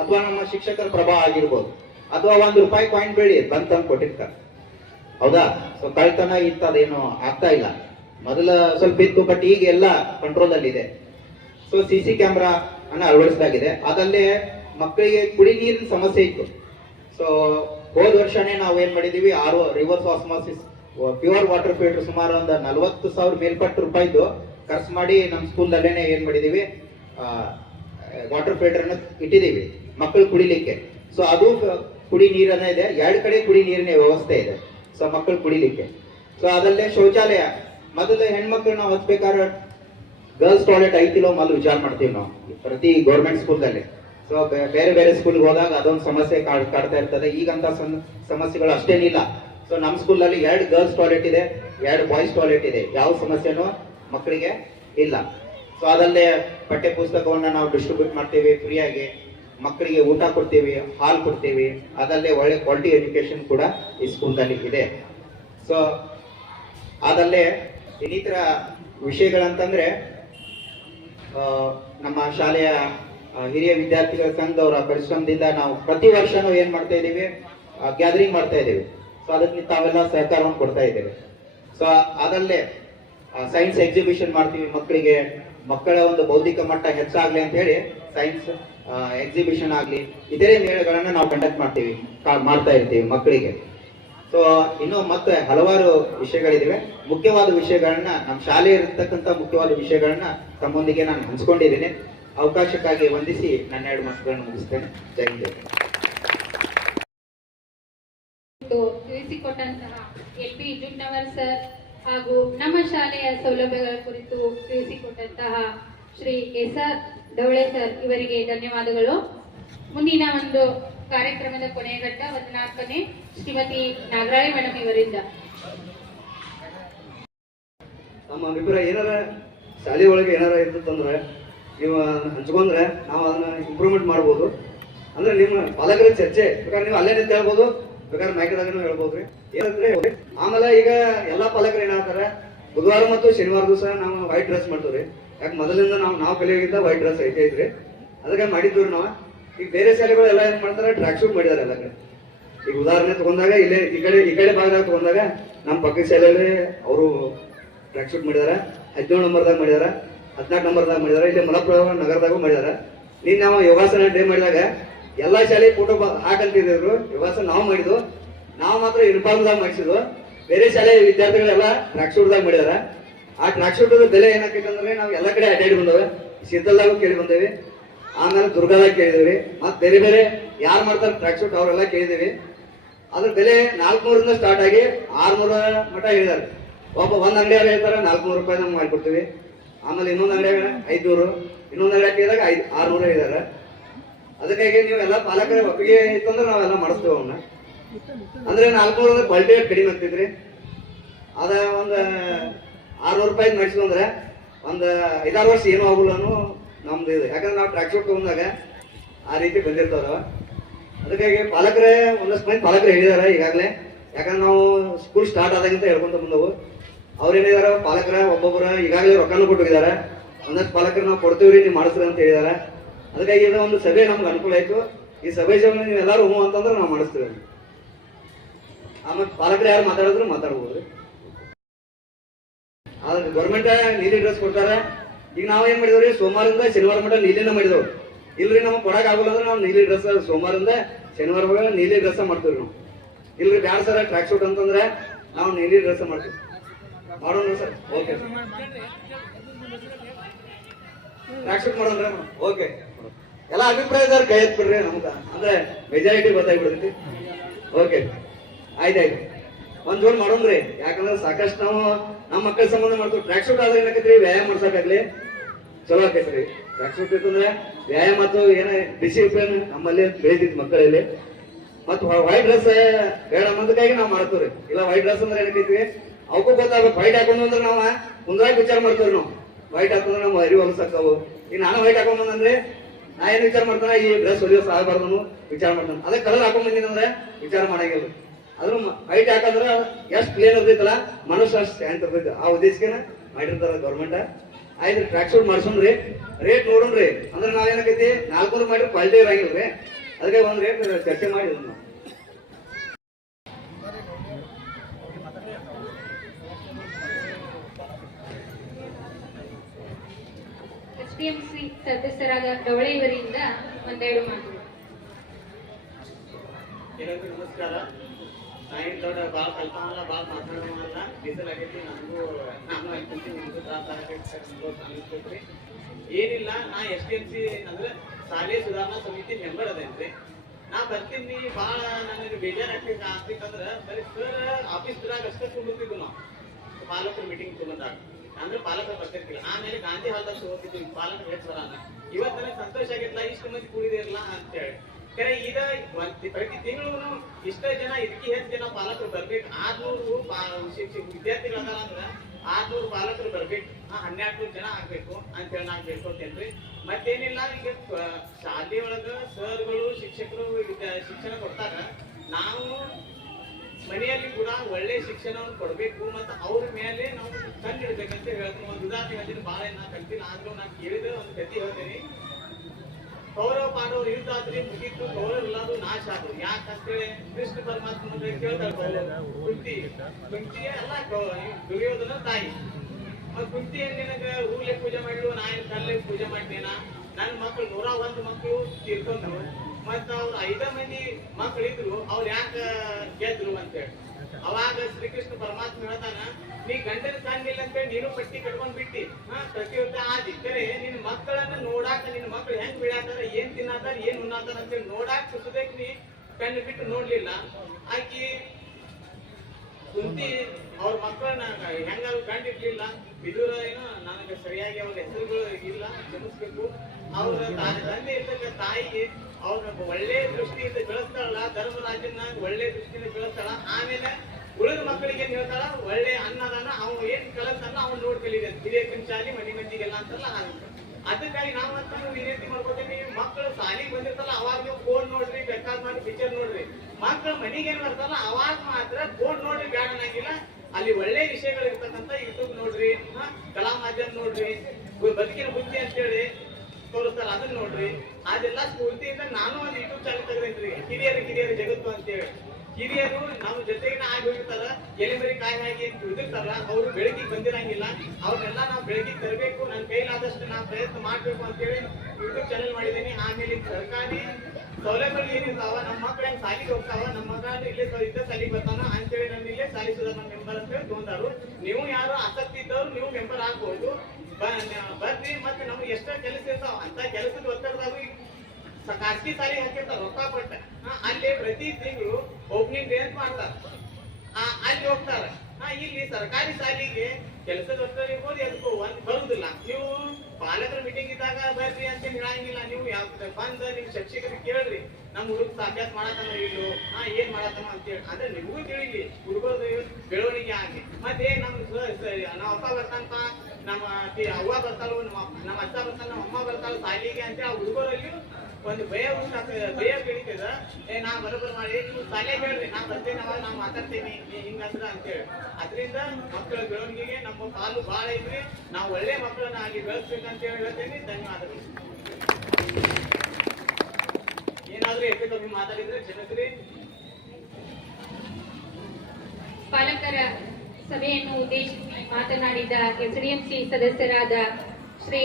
ಅಥವಾ ನಮ್ಮ ಶಿಕ್ಷಕರ ಪ್ರಭಾವ ಆಗಿರ್ಬೋದು. ಅಥವಾ ಒಂದು ರೂಪಾಯಿ ಕಾಯಿನ್ ಬೆಳಿ ಬಂದು ತಂದು ಕೊಟ್ಟಿರ್ತಾರೆ. ಹೌದಾ? ಸೊ ಕಳ್ತನ ಇಂಥದ್ದೇನು ಆಗ್ತಾ ಇಲ್ಲ. ಮೊದಲ ಸ್ವಲ್ಪ ಇತ್ತು ಬಟ್ ಈಗ ಎಲ್ಲ ಕಂಟ್ರೋಲ್ ಅಲ್ಲಿ ಇದೆ ಸೊ ಸಿ ಸಿ ಕ್ಯಾಮ್ರಾ ಅನ್ನ ಅಳವಡಿಸಲಾಗಿದೆ ಅದಲ್ಲೇ ಮಕ್ಕಳಿಗೆ ಕುಡಿ ನೀರಿನ ಸಮಸ್ಯೆ ಇತ್ತು. ಸೊ ಹೋದ ವರ್ಷನೇ ನಾವು ಏನ್ ಮಾಡಿದೀವಿ, ಆರು reverse osmosis pure water filter ಸುಮಾರು ಒಂದು ನಲ್ವತ್ತು ಸಾವಿರ ಮೇಲ್ಪಟ್ಟು ರೂಪಾಯಿದು ಖರ್ಚು ಮಾಡಿ ನಮ್ಮ ಸ್ಕೂಲ್ದಲ್ಲೇನೆ ಏನ್ ಮಾಡಿದೀವಿ ವಾಟರ್ ಫಿಲ್ಟರ್ ಅನ್ನ ಇಟ್ಟಿದೀವಿ, ಮಕ್ಕಳು ಕುಡಿಲಿಕ್ಕೆ. ಸೊ ಅದು ಕುಡಿ ನೀರನ್ನ ಇದೆ. ಎರಡು ಕಡೆ ಕುಡಿ ನೀರಿನ ವ್ಯವಸ್ಥೆ ಇದೆ. ಸೊ ಮಕ್ಕಳು ಕುಡಿಲಿಕ್ಕೆ. ಸೊ ಅದಲ್ಲೇ ಶೌಚಾಲಯ. ಮೊದಲು ಹೆಣ್ಮಕ್ಳು ನಾವು ಹಚ್ಬೇಕಾದ್ರೆ ಗರ್ಲ್ಸ್ ಟಾಯ್ಲೆಟ್ ಐತಿಲ್ಲೋ ಮೊದಲು ವಿಚಾರ ಮಾಡ್ತೀವಿ ನಾವು. ಪ್ರತಿ ಗೌರ್ಮೆಂಟ್ ಸ್ಕೂಲ್ದಲ್ಲಿ ಸೊ ಬೇರೆ ಬೇರೆ ಸ್ಕೂಲ್ಗೆ ಹೋದಾಗ ಅದೊಂದು ಸಮಸ್ಯೆ ಕಾಡ್- ಕಾಡ್ತಾ ಇರ್ತದೆ. ಈಗಂತ ಸಮಸ್ಯೆಗಳು ಅಷ್ಟೇನಿಲ್ಲ ಸೊ ನಮ್ಮ ಸ್ಕೂಲಲ್ಲಿ ಎರಡು ಗರ್ಲ್ಸ್ ಟಾಯ್ಲೆಟ್ ಇದೆ, ಎರಡು ಬಾಯ್ಸ್ ಟಾಯ್ಲೆಟ್ ಇದೆ. ಯಾವ ಸಮಸ್ಯೆನೂ ಮಕ್ಕಳಿಗೆ ಇಲ್ಲ. ಸೊ ಅದಲ್ಲೇ ಪಠ್ಯ ಪುಸ್ತಕವನ್ನು ನಾವು ಡಿಸ್ಟ್ರಿಬ್ಯೂಟ್ ಮಾಡ್ತೀವಿ ಫ್ರೀಯಾಗಿ. ಮಕ್ಕಳಿಗೆ ಊಟ ಕೊಡ್ತೀವಿ, ಹಾಲು ಕೊಡ್ತೀವಿ. ಅದಲ್ಲೇ ಒಳ್ಳೆ ಕ್ವಾಲಿಟಿ ಎಜುಕೇಶನ್ ಕೂಡ ಈ ಸ್ಕೂಲ್ನಲ್ಲಿ ಇದೆ. ಸೊ ಅದಲ್ಲೇ ಇನ್ನಿತರ ವಿಷಯಗಳಂತಂದ್ರೆ ನಮ್ಮ ಶಾಲೆಯ ಹಿರಿಯ ವಿದ್ಯಾರ್ಥಿಗಳ ಸಂಘದವರ ಪರಿಶ್ರಮದಿಂದ ನಾವು ಪ್ರತಿ ವರ್ಷನೂ ಏನ್ ಮಾಡ್ತಾ ಇದ್ದೀವಿ ಗ್ಯಾದರಿಂಗ್ ಮಾಡ್ತಾ ಇದ್ದೀವಿ. ಸೊ ಅದಕ್ಕೆ ತಾವೆಲ್ಲ ಸಹಕಾರವನ್ನು ಕೊಡ್ತಾ ಇದ್ದೇವೆ ಸೊ ಅದಲ್ಲೇ ಸೈನ್ಸ್ ಎಕ್ಸಿಬಿಷನ್ ಮಾಡ್ತೀವಿ ಮಕ್ಕಳಿಗೆ. ಮಕ್ಕಳ ಒಂದು ಬೌದ್ಧಿಕ ಮಟ್ಟ ಹೆಚ್ಚಾಗ್ಲಿ ಅಂತ ಹೇಳಿ ಸೈನ್ಸ್ ಎಕ್ಸಿಬಿಷನ್ ಆಗ್ಲಿ, ಇತರೆ ಮೇಳಗಳನ್ನ ನಾವು ಕಂಡಕ್ಟ್ ಮಾಡ್ತೀವಿ ಮಾಡ್ತಾ ಇರ್ತೀವಿ ಮಕ್ಕಳಿಗೆ. ಸೊ ಇನ್ನು ಮತ್ತೆ ಹಲವಾರು ವಿಷಯಗಳಿವೆ ಮುಖ್ಯವಾದ ವಿಷಯಗಳನ್ನ ನಮ್ಮ ಶಾಲೆ ಇರತಕ್ಕಂತ ಮುಖ್ಯವಾದ ವಿಷಯಗಳನ್ನ ತಮ್ಮೊಂದಿಗೆ ನಾನು ಹಂಚ್ಕೊಂಡಿದ್ದೀನಿ. ಅವಕಾಶಕ್ಕಾಗಿ ವಂದಿಸಿ ನನ್ನ ಎರಡು ಮಾತುಗಳನ್ನು ಮುಗಿಸ್ತೇನೆ. ಜೈ ಹಿಂದ್. ಪಿ ಜುಟ್ನವರ್ ಸರ್ ಹಾಗೂ ನಮ್ಮ ಶಾಲೆಯ ಸೌಲಭ್ಯಗಳ ಕುರಿತು ತಿಳಿಸಿಕೊಟ್ಟಂತಹ Shri S R Dhavale sir ಇವರಿಗೆ ಧನ್ಯವಾದಗಳು. ಮುಂದಿನ ಒಂದು ಕಾರ್ಯಕ್ರಮದ ಕೊನೆಯ ಘಟ್ಟ ಹದಿನಾಲ್ಕನೇ ಶ್ರೀಮತಿ ನಾಗರಾಳಿ ಮೇಡಮ್ ಇವರಿಂದ. ನಮ್ಮ ಅಭಿಪ್ರಾಯ ಏನಾರ ಶಾಲೆ ಒಳಗೆ ಏನಾರ ಇರ್ತಂದ್ರೆ ನೀವು ಹಂಚ್ಕೊಂಡ್ರೆ ನಾವು ಅದನ್ನ ಇಂಪ್ರೂವ್ಮೆಂಟ್ ಮಾಡ್ಬೋದು. ಅಂದ್ರೆ ನಿಮ್ಮ ಪಾಲಕರ ಚರ್ಚೆ, ಬೇಕಾದ್ರೆ ನೀವು ಅಲ್ಲೇ ನಿಂತ ಹೇಳ್ಬೋದು, ಬೇಕಾದ್ರೆ ಮೈಕದಾಗನು ಹೇಳ್ಬೋದು ರೀ ಏನಂದ್ರೆ, ಆಮೇಲೆ ಈಗ ಎಲ್ಲಾ ಪಾಲಕರು ಏನಾಗ್ತಾರೆ, ಬುಧವಾರ ಮತ್ತು ಶನಿವಾರ ದಿವಸ ನಾವು ವೈಟ್ ಡ್ರೆಸ್ ಮಾಡ್ತೀವಿ ಯಾಕೆ, ಮೊದಲಿಂದ ನಾವು ನಾವು ಕಲಿಯೋಗಿಂತ ವೈಟ್ ಡ್ರೆಸ್ ಐತೆ ಐತ್ರಿ. ಅದಕ್ಕೆ ಮಾಡಿದ್ವಿ ನಾವು. ಈಗ ಬೇರೆ ಶಾಲೆಗಳು ಎಲ್ಲ ಏನ್ ಮಾಡ್ತಾರೆ? ಟ್ರ್ಯಾಕ್ ಶೂಟ್ ಮಾಡಿದಾರೆ ಎಲ್ಲ ಕಡೆ. ಈಗ ಉದಾಹರಣೆ ತಗೊಂಡಾಗ ಇಲ್ಲೇ ಈ ಕಡೆ ಈ ಕಡೆ ಭಾಗದಾಗ ತಗೊಂಡಾಗ ನಮ್ಮ ಪಕ್ಕದ ಶಾಲೆಯಲ್ಲಿ ಅವರು ಟ್ರ್ಯಾಕ್ ಶೂಟ್ ಮಾಡಿದಾರೆ. ಹದಿನೇಳು ನಂಬರ್ದಾಗ ಮಾಡಿದಾರ. ಹದಿನಾಲ್ಕು ನಂಬರ್ದಾಗ ಮಾಡಿದಾರ. ಇಲ್ಲಿ ಮಲಪುರ ನಗರದಾಗೂ ಮಾಡಿದಾರ. ನೀನ್ ನಾವು ಯೋಗಾಸನ ಡೇ ಮಾಡಿದಾಗ ಎಲ್ಲಾ ಶಾಲೆ ಫೋಟೋ ಹಾಕಂತಿದ್ರು. ಯೋಗಾಸನ ನಾವು ಮಾಡಿದ್ವು ನಾವು ಮಾತ್ರ ಯೂನಿಫಾರ್ಮ್ದಾಗ ಮಾಡಿಸಿದ್ವು ಬೇರೆ ಶಾಲೆ ವಿದ್ಯಾರ್ಥಿಗಳೆಲ್ಲ ಟ್ರ್ಯಾಕ್ ಶೂಟ್ದಾಗ ಮಾಡಿದಾರ. ಆ ಟ್ರ್ಯಾಕ್ ಶೂಟ್ ಬೆಲೆ ಏನಾಕೈತೆ ಅಂದ್ರೆ ನಾವು ಎಲ್ಲ ಕಡೆ ಅಡ್ಡಾಡಿ ಬಂದವೆ. ಶೀತಲ್ದಾಗೂ ಕೇಳಿ ಬಂದೇವಿ. ಆಮೇಲೆ ದುರ್ಗಾದಾಗ ಕೇಳಿದೇವಿ. ಮತ್ತೆ ಬೇರೆ ಬೇರೆ ಯಾರು ಮಾಡ್ತಾರೆ ಟ್ರ್ಯಾಕ್ ಶೂಟ್ ಅವರೆಲ್ಲ ಕೇಳಿದೀವಿ. ಅದ್ರ ಬೆಲೆ ನಾಲ್ಕುನೂರಿಂದ ಸ್ಟಾರ್ಟ್ ಆಗಿ ಆರ್ನೂರ ಮಠ ಹೇಳಿದ್ದಾರೆ ಒಬ್ಬ ಒಂದು ಅಂಗಡಿಯಾಗ ಹೇಳ್ತಾರೆ, ನಾಲ್ಕುನೂರು ರೂಪಾಯಿ ನಮ್ಗೆ ಮಾಡಿಕೊಡ್ತೀವಿ. ಆಮೇಲೆ ಇನ್ನೊಂದು ಅಂಗಡಿಯಾಗ ಐದುನೂರು. ಇನ್ನೊಂದು ಅಂಗಡಿಯಾಗ ಕೇಳಿದಾಗ ಐದು, ಆರ್ನೂರ ಹೇಳಿದಾರೆ. ಅದಕ್ಕಾಗಿ ನೀವು ಎಲ್ಲ ಪಾಲಕರ ಒಪ್ಪಿಗೆ ಇತ್ತು ಅಂದ್ರೆ ನಾವೆಲ್ಲ ಮಾಡಿಸ್ತೇವೆ ಅವನ್ನ ಅಂದ್ರೆ ನಾಲ್ಕುನೂರ ಅಂದ್ರೆ ಕ್ವಾಲಿಟಿ ಕಡಿಮೆ ಆಗ್ತಿದ್ರಿ ಅದ ಒಂದು ಆರ್ನೂರು ರೂಪಾಯಿ ಮಾಡಿಸಿದ್ವು ಒಂದು ಐದಾರು ವರ್ಷ ಏನೂ ಹೋಗಲ್ಲ ನಮ್ದು ಇದು. ಯಾಕಂದ್ರೆ ನಾವು ಟ್ರ್ಯಾಕ್ ಶೂಟ್ ತೊಗೊಂಡಾಗ ಆ ರೀತಿ ಬಂದಿರ್ತಾವ ಅದಕ್ಕಾಗಿ ಪಾಲಕರೇ, ಒಂದಷ್ಟು ಮಂದಿ ಪಾಲಕರು ಹೇಳಿದಾರೆ ಈಗಾಗಲೇ. ಯಾಕಂದ್ರೆ ನಾವು ಸ್ಕೂಲ್ ಸ್ಟಾರ್ಟ್ ಆದಾಗಿಂತ ಹೇಳ್ಕೊಂತ ಬಂದವು. ಅವ್ರು ಏನಿದಾರ ಪಾಲಕರ ಒಬ್ಬೊಬ್ಬರ ಈಗಾಗಲೇ ರೊಕ್ಕನೂ ಕೊಟ್ಟಿದ್ದಾರೆ. ಒಂದಷ್ಟು ಪಾಲಕರು ನಾವು ಕೊಡ್ತೀವ್ರಿ, ನೀವು ಮಾಡಿಸ್ರಿ ಅಂತ ಹೇಳಿದಾರೆ. ಅದಕ್ಕಾಗಿ ಇದು ಒಂದು ಸಭೆ ನಮ್ಗೆ ಅನುಕೂಲ ಆಯಿತು. ಈ ಸಭೆ ಸಭೆ ನೀವು ಎಲ್ಲರೂ ಹ್ಞೂ ಅಂತಂದ್ರೆ ನಾವು ಮಾಡಿಸ್ತೀವಿ ಆಮೇಲೆ ಪಾಲಕರು ಯಾರು ಮಾತಾಡಿದ್ರು ಮಾತಾಡ್ಬೋದು. ಆದ್ರೆ ಗೌರ್ಮೆಂಟ್ ನೀಲಿ ಡ್ರೆಸ್ ಕೊಡ್ತಾರೆ. ಈಗ ನಾವು ಏನ್ ಮಾಡಿದವ್ರಿ ಸೋಮವಾರದಿಂದ ಶನಿವಾರ ಮಟ್ಟ ನೀಲಿನ ಮಾಡಿದವ್ರು ಇಲ್ರಿ, ನಮಗೆ ಕೊಡಕ್ ಆಗೋಲ್ಲ ಅಂದ್ರೆ ನಾವು ನೀಲಿ ಡ್ರೆಸ್ ಸೋಮವಾರದಿಂದ ಶನಿವಾರ ನೀಲಿ ಡ್ರೆಸ್ ಮಾಡ್ತೀವಿ ನಾವು. ಇಲ್ರಿ, ಬ್ಯಾಡ ಸರ್ ಟ್ರ್ಯಾಕ್ ಶೂಟ್ ಅಂತಂದ್ರೆ ನಾವು ನೀಲಿ ಡ್ರೆಸ್ ಮಾಡ್ತೀವಿ. ಮಾಡೋಣ ಸರ್ ಓಕೆ ಟ್ರ್ಯಾಕ್ ಶೂಟ್ ಮಾಡೋಣ ಓಕೆ ಎಲ್ಲ ಅಭಿಪ್ರಾಯದವ್ರು ಕೈ ಎತ್ ಬಿಡ್ರಿ ನಮ್ಗ. ಅಂದ್ರೆ ಮೆಜಾರಿಟಿ ಗೊತ್ತಾಗ್ಬಿಡ್ತೈತಿ. ಓಕೆ ಆಯ್ತಾಯ್ತು ಒಂದ್ ಜೋರ್ ಮಾಡೋಣ್ರಿ ಯಾಕಂದ್ರೆ ಸಾಕಷ್ಟು ನಾವು ನಮ್ಮ ಮಕ್ಕಳ ಸಂಬಂಧ ಮಾಡ್ತೀವಿ. ಟ್ರ್ಯಾಕ್ ಶೂಟ್ ಆದ್ರೆ ಏನಕ್ಕೆ ವ್ಯಾಯಾಮ ಮಾಡ್ಸಕ್ಕಾಗ್ಲಿ ಚಲೋ ಆಕೈತ್ರಿ ರೀ. ಶೂಟ್ ಇತ್ತಂದ್ರೆ ವ್ಯಾಯಾಮ ಮತ್ತು ಏನ ಡಿಸಿಪ್ಲಿನ್ ನಮ್ಮಲ್ಲಿ ಬೆಳಿತೈತಿ ಮಕ್ಕಳಲ್ಲಿ. ಮತ್ತು ವೈಟ್ ಡ್ರೆಸ್ ಬೇಡ ಮಂದಕ್ಕಾಗಿ ನಾವು ಮಾಡ್ತೀವ್ರಿ. ಇಲ್ಲ ವೈಟ್ ಡ್ರೆಸ್ ಅಂದ್ರೆ ಏನಕ್ಕೈತಿ ಅವಕ್ಕೂ ಗೊತ್ತಾಗ್ಬೇಕು ವೈಟ್ ಹಾಕೊಂಡು ಅಂದ್ರೆ ನಾವು ಕುಂದ್ರಾಗ ವಿಚಾರ ಮಾಡ್ತೀವಿ ನಾವು. ವೈಟ್ ಹಾಕೊಂಡ್ರೆ ನಾವು ಅರಿವು ಹೊಲಸಾಕವು ಈಗ ನಾನು ವೈಟ್ ಹಾಕೊಂಡ್ ಬಂದಂದ್ರೆ ನಾ ಏನ್ ವಿಚಾರ ಮಾಡ್ತಾನೆ? ಈ ಡ್ರೆಸ್ ಹೊಲಿಯೋ ಸಾಗಬಾರ್ದು ವಿಚಾರ ಮಾಡ್ತಾನೆ. ಅದೇ ಕಲರ್ ಹಾಕೊಂಡ್ ಬಂದಿನಂದ್ರೆ ವಿಚಾರ ಮಾಡಂಗಿಲ್ಲ ಅದ್ರ ವೈಟ್ ಹಾಕಂದ್ರೆ ಎಷ್ಟು ಕ್ಲೀನ್ ಇರ್ತೈತಲ್ಲ, ಮನುಷ್ಯ ಅಷ್ಟು ಶಾಂತ ಇರ್ತೈತಿ. ಆ ಉದ್ದೇಶಕ್ಕೆ ಮಾಡಿರ್ತಾರ ಗೌರ್ಮೆಂಟ್ ಆಯ್ತು ಟ್ರ್ಯಾಕ್ ಸೂಟ್ ಮಾಡ್ಸೋಣ್ರಿ ರೇಟ್ ನೋಡೋಣ್ರಿ ಅಂದ್ರೆ ನಾವೇನಾಗೈತಿ? ನಾಲ್ಕೂರು ಮಾಡಿದ್ರೆ ಕ್ವಾಲಿಟಿ ರೀ. ಅದಕ್ಕೆ ಒಂದು ರೇಟ್ ಚರ್ಚೆ ಮಾಡಿ ನಾವು ಎಸ್ ಡಿ ಎಂ ಸಿ ಸದಸ್ಯರಾದ ಡವಳೆ ಇವರಿಂದ ಒಂದೆರಡು ಮಾತು. ಎಲ್ಲರಿಗೂ ನಮಸ್ಕಾರ. ನಾ ದೊಡ್ಡ ಭಾಳ ಕಲ್ತಾವಲ್ಲ ಭಾಳ ಮಾತಾಡೋವಲ್ಲ ಬಿಸಿಲು ಆಗೈತಿ ನನಗೂ ನಾನು ಅನ್ಕೊಂತೀನಿ ನಿಮಗೂ ತ್ರಾಸ ಆಗೈತಿ ಸರ್ ಸಂತೋಷ ಅನಿಸ್ತೈತ್ರಿ ಏನಿಲ್ಲ, ನಾ ಎಸ್ ಡಿ ಎಂ ಸಿ ಅಂದ್ರೆ ಶಾಲೆ ಸುಧಾರಣಾ ಸಮಿತಿ ಮೆಂಬರ್ ಅದೇನ್ರಿ. ನಾ ಬರ್ತೀನಿ ಭಾಳ ನನಗೆ ಬೇಜಾರಾಗ್ತಿತ್ತು ಆಗ್ತೈತಿ ಆಗ್ಬೇಕಂದ್ರೆ ಬರೀ ಸರ್ ಆಫೀಸ್ದಾಗ ಅಷ್ಟೇ ಕುಂಡಿರ್ತಿದ್ವು ನಾವು. ಪಾಲಕರ ಮೀಟಿಂಗ್ ತಗೊಂಡಾಗ. ಅಂದ್ರೆ ಪಾಲಕರು ಬರ್ತಿರ್ತಿಲ್ಲ. ಆಮೇಲೆ ಗಾಂಧಿ ಹಾಲ್ದಾಗ ತಗೋತಿದ್ವಿ ಪಾಲಕರು ಹೆಚ್ಚು ಬರಲ್ಲ ಇವತ್ತು ನನಗೆ ಸಂತೋಷ ಆಗಿರ್ಲ ಇಷ್ಟು ಮಂದಿ ಕೂಡಿದಿರಲ್ಲ ಅಂತೇಳಿ. ಕರೆ, ಈಗ ಪ್ರತಿ ತಿಂಗಳು ಇಷ್ಟೇ ಜನ ಇದಕ್ಕೆ ಹೆಚ್ಚು ಜನ ಪಾಲಕರು ಬರ್ಬೇಕು. ಆರ್ನೂರು ವಿದ್ಯಾರ್ಥಿಗಳು ಅಂದ್ರ ಆರ್ನೂರು ಪಾಲಕರು ಬರ್ಬೇಕು. ಹನ್ನೆರಡು ಜನ ಆಗ್ಬೇಕು ಅಂತೇಳಿ ನಾನು ಕೇಳ್ಕೊತೇನ್ರಿ ಮತ್ತೇನಿಲ್ಲ, ಈಗ ಶಾಲೆ ಒಳಗ ಸರ್ಗಳು, ಶಿಕ್ಷಕರು ಶಿಕ್ಷಣ ಕೊಡ್ತಾರ. ನಾವು ಮನೆಯಲ್ಲಿ ಕೂಡ ಒಳ್ಳೆ ಶಿಕ್ಷಣವನ್ನು ಕೊಡಬೇಕು ಮತ್ತು ಅವ್ರ ಮೇಲೆ ನಾವು ಕಣ್ಣಿಡ್ಬೇಕಂತ ಹೇಳ್ತೀನಿ. ಒಂದು ಉದಾಹರಣೆ ಹೇಳ್ತೀನಿ. ಭಾಳ ನಾ ಕಲ್ತಿಲ್ಲ ಆದ್ರೂ ನಾನು ಕೇಳಿದ್ರೆ ಒಂದು ಕಥೆ ಹೇಳ್ತೀನಿ. ಕೌರವ ಇದ್ದಾದ್ರೆ ಮುಗೀತು ಎಲ್ಲಾರು ನಾಶ ಆದ್ರು ಯಾಕಂತೇಳಿ ಕೃಷ್ಣ ಪರಮಾತ್ಮ ಕೇಳ್ತಾರೆ ಕುಂತಿ ಕುಂತಿ ಎಲ್ಲ ದುರ್ಯೋಧನ ತಾಯಿ. ಮತ್ ಕುಂತಿ ನಿನಗ ಊರ್ಲೆ ಪೂಜೆ ಮಾಡ್ಲು, ನಾ ಏನ್ ಪೂಜೆ ಮಾಡ್ತೇನ? ನನ್ನ ಮಕ್ಳು ನೂರ ಒಂದು ಮಕ್ಳು ತೀರ್ಕೊಂಡ್ರು. ಮತ್ತ ಅವ್ರ ಐದ ಮಂದಿ ಮಕ್ಳು ಇದ್ರು ಅವ್ರು ಯಾಕ ಗೆದ್ರು ಅಂತೇಳಿ. ಅವಾಗ ಶ್ರೀಕೃಷ್ಣ ಪರಮಾತ್ಮ ಹೇಳ್ತಾನ, ನೀ ಗಂಡನ ಸಾಂಗಿಲ್ಲ ಅಂತ ನೀನು ಪಟ್ಟಿ ಕಟ್ಕೊಂಡ್ ಬಿಟ್ಟಿ. ಪ್ರತಿಯೊಂದ ಆದಿ ಕರೆ ನಿನ್ನ ಮಕ್ಕಳನ್ನ ನೋಡಾಕ, ನಿನ್ನ ಮಕ್ಳು ಹೆಂಗ್ ಬೀಳಾತಾರ, ಏನ್ ತಿನ್ನತಾರ, ಏನ್ ಉಣ್ಣಾತಾರ ಅಂತೇಳಿ ನೋಡಾಕ ಸುಸದಕ್ ನೀ ಕಣ್ಣು ಬಿಟ್ಟು ನೋಡ್ಲಿಲ್ಲ. ಆಕಿ ಕುಂತಿ ಅವ್ರ ಮಕ್ಕಳನ್ನ ಹೆಂಗಾದ್ರು ಕಂಡಿರ್ಲಿಲ್ಲ. ಬಿದೂರ ಏನೋ ನನಗೆ ಸರಿಯಾಗಿ ಅವ್ರ ಹೆಸರುಗಳು ಇಲ್ಲ, ಜನಿಸ್ಬೇಕು. ಅವ್ರ ತಂದೆ ಇರ್ತಕ್ಕ ತಾಯಿಗೆ ಅವ್ರ ಒಳ್ಳೆ ದೃಷ್ಟಿಯಿಂದ ಬೆಳೆಸ್ತಾಳಲ್ಲ ಧರ್ಮರಾಜನ ಒಳ್ಳೆ ದೃಷ್ಟಿಯಿಂದ ಬೆಳೆಸ್ತಾಳ. ಆಮೇಲೆ ಉಳಿದ ಮಕ್ಕಳಿಗೆ ಏನ್ ಹೇಳ್ತಾಳ ಒಳ್ಳೆ ಅನ್ನದಾನ ಏನ್ ಕಲಸನ್ನ ಅವ್ನು ನೋಡಿ ಕಲಿದೆ ಶಾಲಿ ಮನೆ ಮಂದಿಗೆಲ್ಲ ಅಂತಲ್ಲ ನಾನು ಅದಕ್ಕಾಗಿ ನಾವು ಅಂತ ವಿನಂತಿ ಮಾಡ್ಕೊತೀವಿ ಮಕ್ಕಳು ಶಾಲಿಗೆ ಬಂದಿರ್ತಲ್ಲ, ಅವಾಗ ನೀವು ಫೋನ್ ನೋಡ್ರಿ, ಬೇಕಾದ್ ಮಾಡಿ ಪಿಕ್ಚರ್ ನೋಡ್ರಿ. ಮಕ್ಕಳು ಮನೆಗೆ ಏನ್ ಬರ್ತಾರಲ್ಲ ಅವಾಗ ಮಾತ್ರ ಫೋನ್ ನೋಡ್ರಿ, ಬೇಡ ಅನ್ನಂಗಿಲ್ಲ ಅಲ್ಲಿ ಒಳ್ಳೆ ವಿಷಯಗಳು ಇರ್ತಕ್ಕಂಥ ಯೂಟ್ಯೂಬ್ ನೋಡ್ರಿ ಕಲಾ ಮಾಧ್ಯಮ ನೋಡ್ರಿ ಬದುಕಿನ ಬುದ್ಧಿ ಅಂತೇಳಿ ತೋರಿಸ್ತಾರ ಅದನ್ನ ನೋಡ್ರಿ. ಅದೆಲ್ಲ ಸ್ಫೂರ್ತಿಯಿಂದ ನಾನು ಒಂದು ಯೂಟ್ಯೂಬ್ ಚಾನಲ್ ತೆಗೆದ್ರಿ ಹಿರಿಯರು ಹಿರಿಯರು ಜಗತ್ತು ಅಂತೇಳಿ. ಹಿರಿಯರು ನಮ್ಮ ಜೊತೆಗಿನ ಆಗಿ ಹೋಗಿರ್ತಾರ ಎಲೆ ಬರಿ ಕಾಯಿ ಅಂತ ಅವರು ಬೆಳಕಿಗೆ ಬಂದಿರಂಗಿಲ್ಲ. ಅವ್ರನ್ನೆಲ್ಲ ನಾವು ಬೆಳಕಿಗೆ ತರಬೇಕು. ನನ್ನ ಕೈಲಾದಷ್ಟು ನಾವು ಪ್ರಯತ್ನ ಮಾಡಬೇಕು ಅಂತೇಳಿ ಯೂಟ್ಯೂಬ್ ಚಾನೆಲ್ ಮಾಡಿದ್ದೀನಿ. ಆಮೇಲೆ ಸರ್ಕಾರಿ ಸೌಲಭ್ಯಗಳು ಏನಿರ್ತಾವ, ನಮ್ಮ ಮಕ್ಳು ಸಾಲಿ ಹೋಗ್ತಾವ, ನಮ್ಮ ಮಗ ಇಲ್ಲೇ ಇದ್ದ ಸಾಲಿಗೆ ಬರ್ತಾನ ಅಂತೇಳಿ ನಾನು ಇಲ್ಲೇ ಸಾಲಿ ನಮ್ಮ ಮೆಂಬರ್ ಅಂತ ಹೇಳಿ ತೊಗೊಂಡಾರು. ನೀವು ಯಾರು ಆಸಕ್ತಿ ಇದ್ದವ್ರು ನೀವು ಮೆಂಬರ್ ಆಗ್ಬೋದು. ಬರ್ರಿ ಮತ್ತೆ ನಮ್ಗೆ ಎಷ್ಟೇ ಕೆಲಸ ಇರ್ತಾವ. ಅಂತ ಕೆಲಸದ ಒತ್ತಡದಾಗ ಖಾಸಗಿ ಸಾಲಿ ಹಾಕಿರ್ತಾರ, ರೊಕ್ಕ ಕೊಟ್ಟ. ಅಲ್ಲಿ ಪ್ರತಿ ತಿಂಗಳು ಓಪನಿಂಗ್ ಡೇ ಅಂತ ಮಾಡ್ತಾರ ಅಲ್ಲಿ ಹೋಗ್ತಾರ. ಇಲ್ಲಿ ಸರ್ಕಾರಿ ಶಾಲೆಗೆ ಕೆಲಸದ ಇರ್ಬೋದು, ಎದಕ್ಕೂ ಒಂದ್ ಬರುದಿಲ್ಲ. ನೀವು ಪಾಲಕರ ಮೀಟಿಂಗ್ ಇದ್ದಾಗ ಬರ್ರಿ ಅಂತ ಹೇಳಂಗಿಲ್ಲ. ನೀವು ಯಾವ ಬಂದ ನಿಮ್ ಶಿಕ್ಷಕರಿಗೆ ಕೇಳ್ರಿ. ನಮ್ಮ ಹುಡುಗ ಅಭ್ಯಾಸ ಮಾಡತನ ಇಲ್ಲು? ಹಾ, ಏನ್ ಮಾಡತನ ಅಂತ ಹೇಳಿ. ಅಂದ್ರೆ ನಿಮಗೂ ತಿಳಿಲಿ ಹುಡುಗರ ಬೆಳವಣಿಗೆ ಆಗಿ. ಮತ್ತೆ ನಮ್ ನಮ್ಮ ಅಪ್ಪ ಬರ್ತಾನಪ್ಪ, ನಮ್ಮ ಅವ್ವ ಬರ್ತಾಳು, ನಮ್ಮ ನಮ್ಮ ಅಜ್ಜ ಬರ್ತಾನ ನಮ್ಮ ಅಮ್ಮ ಬರ್ತಾಳು ಸಾಲಿಗೆ ಅಂತ ಆ ಹುಡುಗರಲ್ಲಿ ಒಂದು ಭಯ ಭಯ ಬೆಳೀತದ ಏ ನಾ ಬರೋಬ್ಬರ ಮಾಡಿ ನೀವು ತಲೆ ಹೇಳ್ರಿ ನಾ ಬರ್ತೇನೆ ಅವಾಗ ನಾ ಮಾತಾಡ್ತೇನೆ ಅಂತ ಅಂತೇಳಿ ಅದರಿಂದ ಮಕ್ಕಳ ಬೆಳವಣಿಗೆಗೆ ನಮ್ಮ ಪಾಲು ಬಹಳ ಐತ್ರಿ ನಾವು ಒಳ್ಳೆ ಮಕ್ಕಳನ್ನ ಆಗಿ ಬೆಳೆಸ್ಬೇಕಂತ ಹೇಳಿ ಹೇಳ್ತೇನೆ. ಧನ್ಯವಾದಗಳು. ಏನಾದ್ರೂ ಹೆಚ್ಚು ಕಮ್ಮಿ ಮಾತಾಡಿದ್ರೆ ಕ್ಷಮಿಸ್ರಿ. ಪಾಲಕರ ಸಭೆಯನ್ನು ಉದ್ದೇಶಿಸಿ ಮಾತನಾಡಿದ ಎಸ್ಡಿಎಂಸಿ ಸದಸ್ಯರಾದ ಶ್ರೀ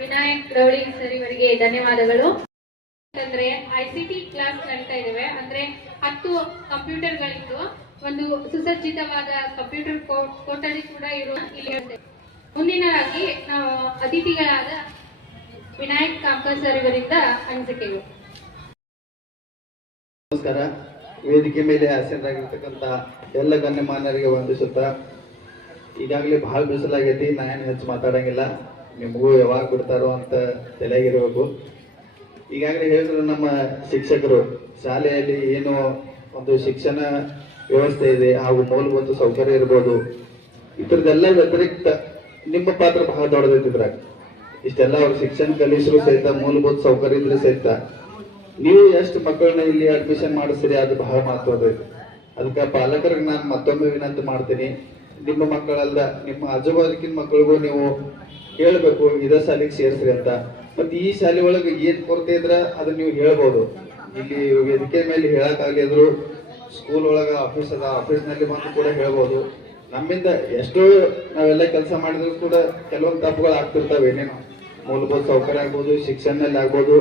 ವಿನಾಯಕ್ ರೌಳಿ ಸರ್ ಇವರಿಗೆ ಧನ್ಯವಾದಗಳು. ಅಂದ್ರೆ ಐಸಿಟಿ ಕ್ಲಾಸ್ ನಡೀತಾ ಇದಾವೆ. ಅಂದ್ರೆ ಹತ್ತು ಕಂಪ್ಯೂಟರ್ಗಳಿದ್ದು, ಒಂದು ಸುಸಜ್ಜಿತವಾದ ಕಂಪ್ಯೂಟರ್ ಕೊಠಡಿ ಕೂಡ ಇರುವ. ಮುಂದಿನದಾಗಿ ನಾವು ಅತಿಥಿಗಳಾದ ವಿನಾಯಕ್ ಕಾಂಕರ್ ಸರ್ ಇವರಿಂದ ಅನಿಸಿಕೆಗಳು. ನಮಸ್ಕಾರ. ವೇದಿಕೆ ಮೇಲೆ ಆಸೀನರಾಗಿರ್ತಕ್ಕಂಥ ಎಲ್ಲ ಗಣ್ಯಮಾನ್ಯರಿಗೆ ವಂದಿಸುತ್ತಾ, ಈಗಾಗಲೇ ಬಹಳ ಬಿಸಿಲಾಗೈತಿ ನಾ ಏನು ಹೆಚ್ಚು ಮಾತಾಡಂಗಿಲ್ಲ. ನಿಮಗೂ ಯಾವಾಗ ಬಿಡ್ತಾರೋ ಅಂತ ತಲೆಗಿರಬೇಕು ಈಗಾಗಲೇ ಹೇಳಿದ್ರು ನಮ್ಮ ಶಿಕ್ಷಕರು, ಶಾಲೆಯಲ್ಲಿ ಏನು ಒಂದು ಶಿಕ್ಷಣ ವ್ಯವಸ್ಥೆ ಇದೆ, ಹಾಗೂ ಮೂಲಭೂತ ಸೌಕರ್ಯ ಇರ್ಬೋದು. ಇದ್ರದ್ದೆಲ್ಲ ವ್ಯತಿರಿಕ್ತ, ನಿಮ್ಮ ಪಾತ್ರ ಬಹಳ ದೊಡ್ಡದೈತಿ ಇದ್ರಾಗ. ಇಷ್ಟೆಲ್ಲ ಅವ್ರು ಶಿಕ್ಷಣ ಕಲಿಸಿದ್ರು ಸಹಿತ, ಮೂಲಭೂತ ಸೌಕರ್ಯ ಇದ್ರೆ ಸಹಿತ. ನೀವು ಎಷ್ಟು ಮಕ್ಕಳನ್ನ ಇಲ್ಲಿ ಅಡ್ಮಿಷನ್ ಮಾಡಿಸ್ರಿ ಅದು ಬಹಳ ಮಹತ್ವದ ಅದಕ್ಕೆ ಪಾಲಕರಿಗೆ ನಾನು ಮತ್ತೊಮ್ಮೆ ವಿನಂತಿ ಮಾಡ್ತೀನಿ. ನಿಮ್ಮ ಮಕ್ಕಳಲ್ಲ, ನಿಮ್ಮ ಆಜುಬಾಜುಕಿನ ಮಕ್ಕಳಿಗೂ ನೀವು ಹೇಳ್ಬೇಕು, ಇದ ಶಾಲೆಗೆ ಸೇರಿಸ್ರಿ ಅಂತ. ಮತ್ತೆ ಈ ಶಾಲೆ ಒಳಗೆ ಏನ್ ಕೊರತೆ ಇದ್ರ ಅದನ್ನ ನೀವು ಹೇಳ್ಬೋದು. ಇಲ್ಲಿ ವೇದಿಕೆ ಮೇಲೆ ಹೇಳಕ್ ಆಗಿದ್ರು ಸ್ಕೂಲ್ ಒಳಗ ಆಫೀಸ್ ಅದ ಆಫೀಸ್ನಲ್ಲಿ ಬಂದು ಕೂಡ ಹೇಳ್ಬೋದು. ನಮ್ಮಿಂದ ಎಷ್ಟೋ ನಾವೆಲ್ಲ ಕೆಲಸ ಮಾಡಿದ್ರು ಕೂಡ ಕೆಲವೊಂದು ತಪ್ಪುಗಳು ಆಗ್ತಿರ್ತಾವೆ, ಏನೇನೋ. ಮೂಲಭೂತ ಸೌಕರ್ಯ ಆಗ್ಬೋದು, ಶಿಕ್ಷಣದಲ್ಲಿ ಆಗ್ಬೋದು.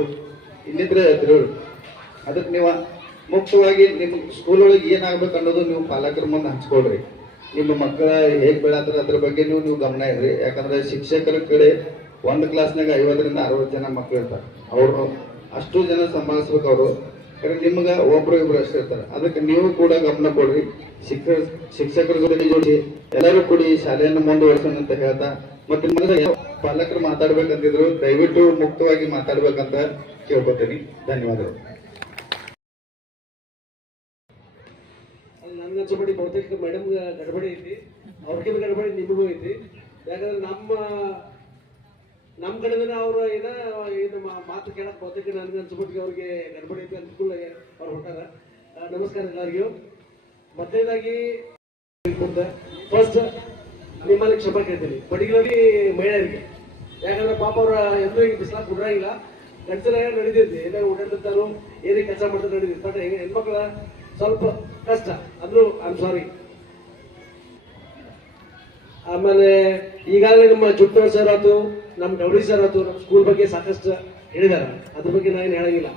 ಇನ್ನಿದ್ರೆ ಅದಕ್ಕೆ ನೀವು ಮುಕ್ತವಾಗಿ ನಿಮ್ ಸ್ಕೂಲ್ ಒಳಗೆ ಏನಾಗ್ಬೇಕು ಅನ್ನೋದು ನೀವು ಪಾಲಕರ ಮುಂದೆ ಹಂಚ್ಕೊಳ್ರಿ. ನಿಮ್ಮ ಮಕ್ಕಳ ಹೇಗೆ ಬೆಳತ್ತಾರ ಅದ್ರ ಬಗ್ಗೆ ನೀವು ಗಮನ ಇರ್ರಿ ಯಾಕಂದ್ರೆ ಶಿಕ್ಷಕರ ಕಡೆ ಒಂದು ಕ್ಲಾಸ್ನಾಗ ಐವತ್ತರಿಂದ ಅರವತ್ತು ಜನ ಮಕ್ಕಳು ಇರ್ತಾರೆ. ಅವರು ಅಷ್ಟು ಜನ ಸಂಭಾಳಿಸ್ಬೇಕು ಅವರು. ನಿಮ್ಗ ಒಬ್ರು ಇಬ್ರು ಅಷ್ಟೇ ಇರ್ತಾರೆ. ಅದಕ್ಕೆ ನೀವು ಕೂಡ ಗಮನ ಕೊಡ್ರಿ. ಶಿಕ್ಷಕ ಶಿಕ್ಷಕರ ಜೊತೆ ಜೋಡಿ ಎಲ್ಲರೂ ಕೂಡಿ ಶಾಲೆಯನ್ನು ಮುಂದುವರಿಸೋಣ ಅಂತ ಹೇಳ್ತಾ ಮತ್ತೆ ಪಾಲಕರು ಮಾತಾಡ್ಬೇಕಂತಿದ್ರು, ದಯವಿಟ್ಟು ಮುಕ್ತವಾಗಿ ಮಾತಾಡ್ಬೇಕಂತ ಕೇಳ್ಕೊತೀನಿ. ಧನ್ಯವಾದಗಳು. ಅನ್ಸೋಬಿಟ್ಟು ಬಹುತೇಕ ಮೇಡಮ್ ಗಡಬಡಿ ಐತಿ. ಅವ್ರಿಗೆ ಗಡಬಡಿ, ನಿಮಗೂ ಐತಿ. ಯಾಕಂದ್ರೆ ನಮ್ಮ ನಮ್ಮ ಕಡೆದಿಂದ ಅವರು ಏನ, ಏನು ಮಾತು ಕೇಳಕ್ ಬಹುತೇಕ ನನಗೆ ಅನ್ಸ್ಬಿಟ್ಟು ಅವ್ರಿಗೆ ಗಡಬಡಿ ಐತಿ ಅನ್ಕೂಲ ಅವ್ರು ಹೊಟ್ಟಾರ ನಮಸ್ಕಾರ ಎಲ್ಲರಿಗೂ. ಮೊದಲನೇದಾಗಿ ಫಸ್ಟ್ ನಿಮ್ಮಲ್ಲಿ ಕ್ಷಮ ಕೇಳ್ತೀನಿ. ಪರ್ಟಿಕ್ಯುಲರ್ಲಿ ಮಹಿಳೆಯರಿಗೆ. ಯಾಕಂದ್ರೆ ಪಾಪ ಅವ್ರ ಎಂದೂ ಈಗ ಬಿಸಿಲಾಗ ಗಂಟಲ ಗಂಡಸರ ನಡೀತೈತಿ? ಏನೇ ಓಡಾಡ್ತಿರ್ತಾರೋ, ಏನೇ ಕೆಲಸ ಮಾಡ್ತಾರೆ ಬಟ್ ಹೆಣ್ಮಕ್ಳ ಸ್ವಲ್ಪ ಕಷ್ಟ. ಆಮ್ ಸಾರಿ ಆಮೇಲೆ ಈಗಾಗಲೇ ನಮ್ಮ ಜುಟ್ಟೋರ್ ಸರ್ ಆತು ನಮ್ಮ ಗೌರಿ ಸರ್ ಆತು ನಮ್ಮ ಸ್ಕೂಲ್ ಬಗ್ಗೆ ಸಾಕಷ್ಟು ಹೇಳಿದಾರೆ. ಅದ್ರ ಬಗ್ಗೆ ನಾನೇನು ಹೇಳಂಗಿಲ್ಲ.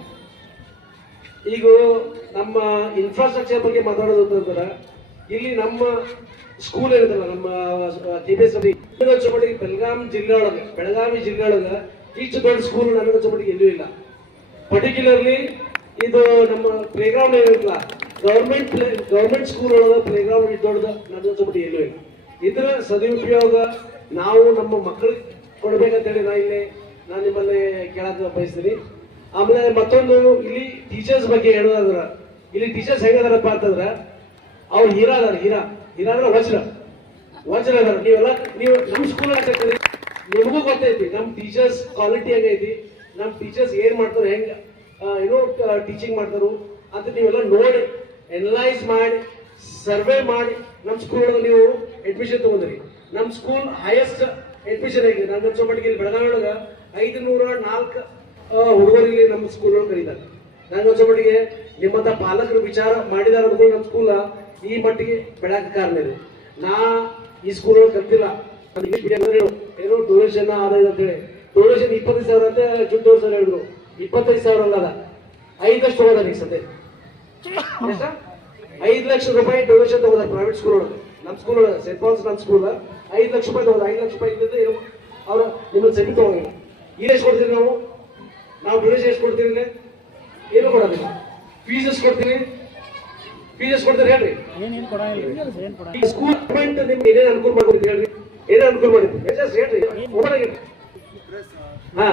ಈಗ ನಮ್ಮ ಇನ್ಫ್ರಾಸ್ಟ್ರಕ್ಚರ್ ಬಗ್ಗೆ ಮಾತಾಡೋದು ಅಂತಂದ್ರೆ ಇಲ್ಲಿ ನಮ್ಮ ಸ್ಕೂಲ್ ಏನಿದಲ್ಲ, ನಮ್ಮ ಕೆ ಬಿ ಎಸ್ ಬೆಳಗಾಂ ಜಿಲ್ಲೆ ಬೆಳಗಾವಿ ಜಿಲ್ಲೆ ಒಳಗೆ ಇಷ್ಟು ದೊಡ್ಡ ಸ್ಕೂಲ್ ನನಗೆ ಚಮಟಿಗೆ ಎಲ್ಲೂ ಇಲ್ಲ. ಪರ್ಟಿಕ್ಯುಲರ್ಲಿ ಇದು ನಮ್ಮ ಪ್ಲೇ ಗ್ರೌಂಡ್ ಏನಿಲ್ಲ ಗೌರ್ಮೆಂಟ್ ಪ್ಲೇ, ಗೌರ್ಮೆಂಟ್ ಸ್ಕೂಲ್ ಒಳಗೆ ಪ್ಲೇ ಗ್ರೌಂಡ್ ಇದ್ದೊಡ್ದು ನಡೆಸಬಿಟ್ಟು ಎಲ್ಲೂ ಇಲ್ಲ. ಇದರ ಸದುಪಯೋಗ ನಾವು ನಮ್ಮ ಮಕ್ಕಳಿಗೆ ಕೊಡ್ಬೇಕಂತೇಳಿ ನಾ ಇಲ್ಲಿ, ನಾನು ನಿಮ್ಮಲ್ಲಿ ಕೇಳಕ್ಕೆ ಬಯಸ್ತೀನಿ. ಆಮೇಲೆ ಮತ್ತೊಂದು, ಇಲ್ಲಿ ಟೀಚರ್ಸ್ ಬಗ್ಗೆ ಹೇಳೋದಾದ್ರ, ಇಲ್ಲಿ ಟೀಚರ್ಸ್ ಹೆಂಗದಾರಪ್ಪ ಅಂತಂದ್ರೆ ಅವ್ರು ಹೀರಾ ಅದಾರ, ಹೀರಾ. ಹೀರಾ ಅಂದ್ರೆ ವಜ್ರ. ವಜ್ರ ಅದಾರ. ನೀವೆಲ್ಲ, ನೀವು ನಮ್ಮ ಸ್ಕೂಲ್ ಅಂತ ನಿಮಗೂ ಗೊತ್ತೈತಿ ನಮ್ಮ ಟೀಚರ್ಸ್ ಕ್ವಾಲಿಟಿ ಹೆಂಗೈತಿ ನಮ್ಮ ಟೀಚರ್ಸ್ ಏನ್ ಮಾಡ್ತಾರೆ, ಹೆಂಗ ಏನೋ ಟೀಚಿಂಗ್ ಮಾಡ್ತಾರೋ, ಅಂತ ನೀವೆಲ್ಲ ನೋಡಿ. ಎನಲೈಸ್ ಮಾಡಿ ಸರ್ವೆ ಮಾಡಿ ನಮ್ಮ ಸ್ಕೂಲ್ ಒಳಗೆ ನೀವು ಅಡ್ಮಿಷನ್ ತಗೊಂಡ್ರಿ. ನಮ್ಮ ಸ್ಕೂಲ್ ಹೈಯೆಸ್ಟ್ ಅಡ್ಮಿಷನ್ ಆಗಿದೆ ನನ್ನ ಮಟ್ಟಿಗೆ ಇಲ್ಲಿ ಬೆಳಗಾವಿ ಒಳಗೆ ಐದು ನೂರ ನಾಲ್ಕು ಹುಡುಗರಿಗೆ ನಮ್ಮ ಸ್ಕೂಲ್ ಒಳಗೆ ಕರೀತಾರೆ. ನನ್ನ ಮಟ್ಟಿಗೆ ನಿಮ್ಮಂತ ಪಾಲಕರು ವಿಚಾರ ಮಾಡಿದಾರ ನಮ್ಮ ಸ್ಕೂಲ ಈ ಮಟ್ಟಿಗೆ ಬೆಳಕ ಕಾರಣ ಇದೆ. ನಾ ಈ ಸ್ಕೂಲ್ ಒಳಗೆ ಕಲ್ತಿಲ್ಲ. ಏನೋ? ಡೊನೇಷನ್ ಆದಾಯ ಅಂತ ಹೇಳಿ. ಡೊನೇಷನ್ ಇಪ್ಪತ್ತೈದು ಸಾವಿರ ಅಂತ ಜುಟ್ಟು ಸರ್ ಹೇಳಿದ್ರು. ಇಪ್ಪತ್ತೈದು ಸಾವಿರ ಅಲ್ಲ ಐದಷ್ಟು ತಗೋದಾರ ಈ ಸದ್ಯ ಐದು ಲಕ್ಷ ರೂಪಾಯಿ ಡೊನೇಷನ್ ತಗೋದಾರ ಪ್ರೈವೇಟ್ ಸ್ಕೂಲ್ ಒಳಗೆ ನಮ್ಮ ಸ್ಕೂಲ್ ಒಳಗೆ ಸೆಂಟ್ ಪಾಲ್ಸ್ ನಮ್ಮ ಸ್ಕೂಲ್ ಐದು ಲಕ್ಷ ರೂಪಾಯಿ ತಗೋದ ಐದು ಲಕ್ಷ ರೂಪಾಯಿ ಇದ್ದಿದ್ದು ಅವ್ರ ನಿಮ್ಮ ನಿಮ್ಮನ್ನ ಸೆಮಿ ತಗೊಂಡಿಲ್ಲ ಏನು ಎಷ್ಟು ಕೊಡ್ತೀವಿ ನಾವು? ನಾವು ಡೊನೇಷನ್ ಎಷ್ಟು ಕೊಡ್ತೀವಿ ಏನು ಕೊಡೋದಿಲ್ಲ. ಫೀಸ್ ಎಷ್ಟು ಕೊಡ್ತೀವಿ ಫೀಸ್ ಎಷ್ಟು ಕೊಡ್ತೀರಿ ಹೇಳ್ರಿ ಸ್ಕೂಲ್ ನಿಮ್ಗೆ ಏನೇನು ಅನುಕೂಲ ಮಾಡ್ಕೊಡ್ತೀವಿ ಹೇಳ್ರಿ? ಏನೇನು ಅನುಕೂಲ ಮಾಡಿದ್ರಿ ಹೇಳ್ರಿ. ಓಪನ್ ಆಗಿರ್ರಿ ಹಾ.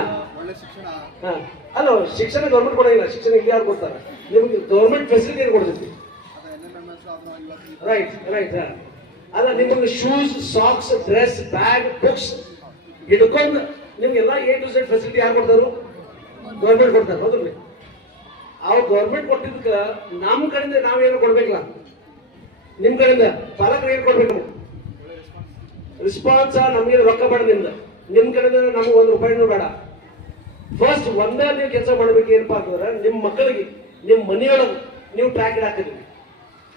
ಹಾ. ಅಲ್ಲ ಶಿಕ್ಷಣ ಗೌರ್ಮೆಂಟ್ ಕೊಡಂಗಿಲ್ಲ ಶಿಕ್ಷಣ ಇಲ್ಲಿ ಯಾರು ಕೊಡ್ತಾರೆ? ನಿಮ್ಗೆ ಗೌರ್ಮೆಂಟ್ ಫೆಸಿಲಿಟಿ ಏನು ಕೊಡ್ತೈತಿ? ರೈಟ್ ರೈಟ್ ಅಲ್ಲ ನಿಮಗೆ shoes socks dress bag books ಹಿಡ್ಕೊಂಡು ನಿಮ್ಗೆಲ್ಲ ಎ ಟು ಝೆಡ್ ಫೆಸಿಲಿಟಿ ಯಾರು ಕೊಡ್ತಾರು? ಗೌರ್ಮೆಂಟ್ ಕೊಡ್ತಾರೆ ಹೌದ್ರಿ ಅವ್ರು ಗೌರ್ಮೆಂಟ್ ಕೊಟ್ಟಿದ್ದಕ್ಕೆ ನಮ್ಮ ಕಡೆಯಿಂದ ನಾವೇನು ಕೊಡ್ಬೇಕಲ್ಲ? ನಿಮ್ ಕಡೆಯಿಂದ ಪಾಲಕರು ಏನು ಕೊಡ್ಬೇಕು? ರಿಸ್ಪಾನ್ಸ್ ನಮ್ಗೆ ರೊಕ್ಕ ನಿಮ್ದು. ನಿಮ್ ಕಡೆ ನಮ್ಗೆ ಒಂದು ರೂಪಾಯಿನೂ ಬೇಡ. ಫಸ್ಟ್ ಒಂದೇ ನೀವು ಕೆಲಸ ಮಾಡ್ಬೇಕು ಏನಪ್ಪಾ ಅಂತಂದ್ರೆ ನಿಮ್ಮ ಮಕ್ಕಳಿಗೆ ನಿಮ್ಮ ಮನೆಯೊಳಗೆ ನೀವು ಟ್ರ್ಯಾಕ್ ಹಾಕಿದ್ರಿ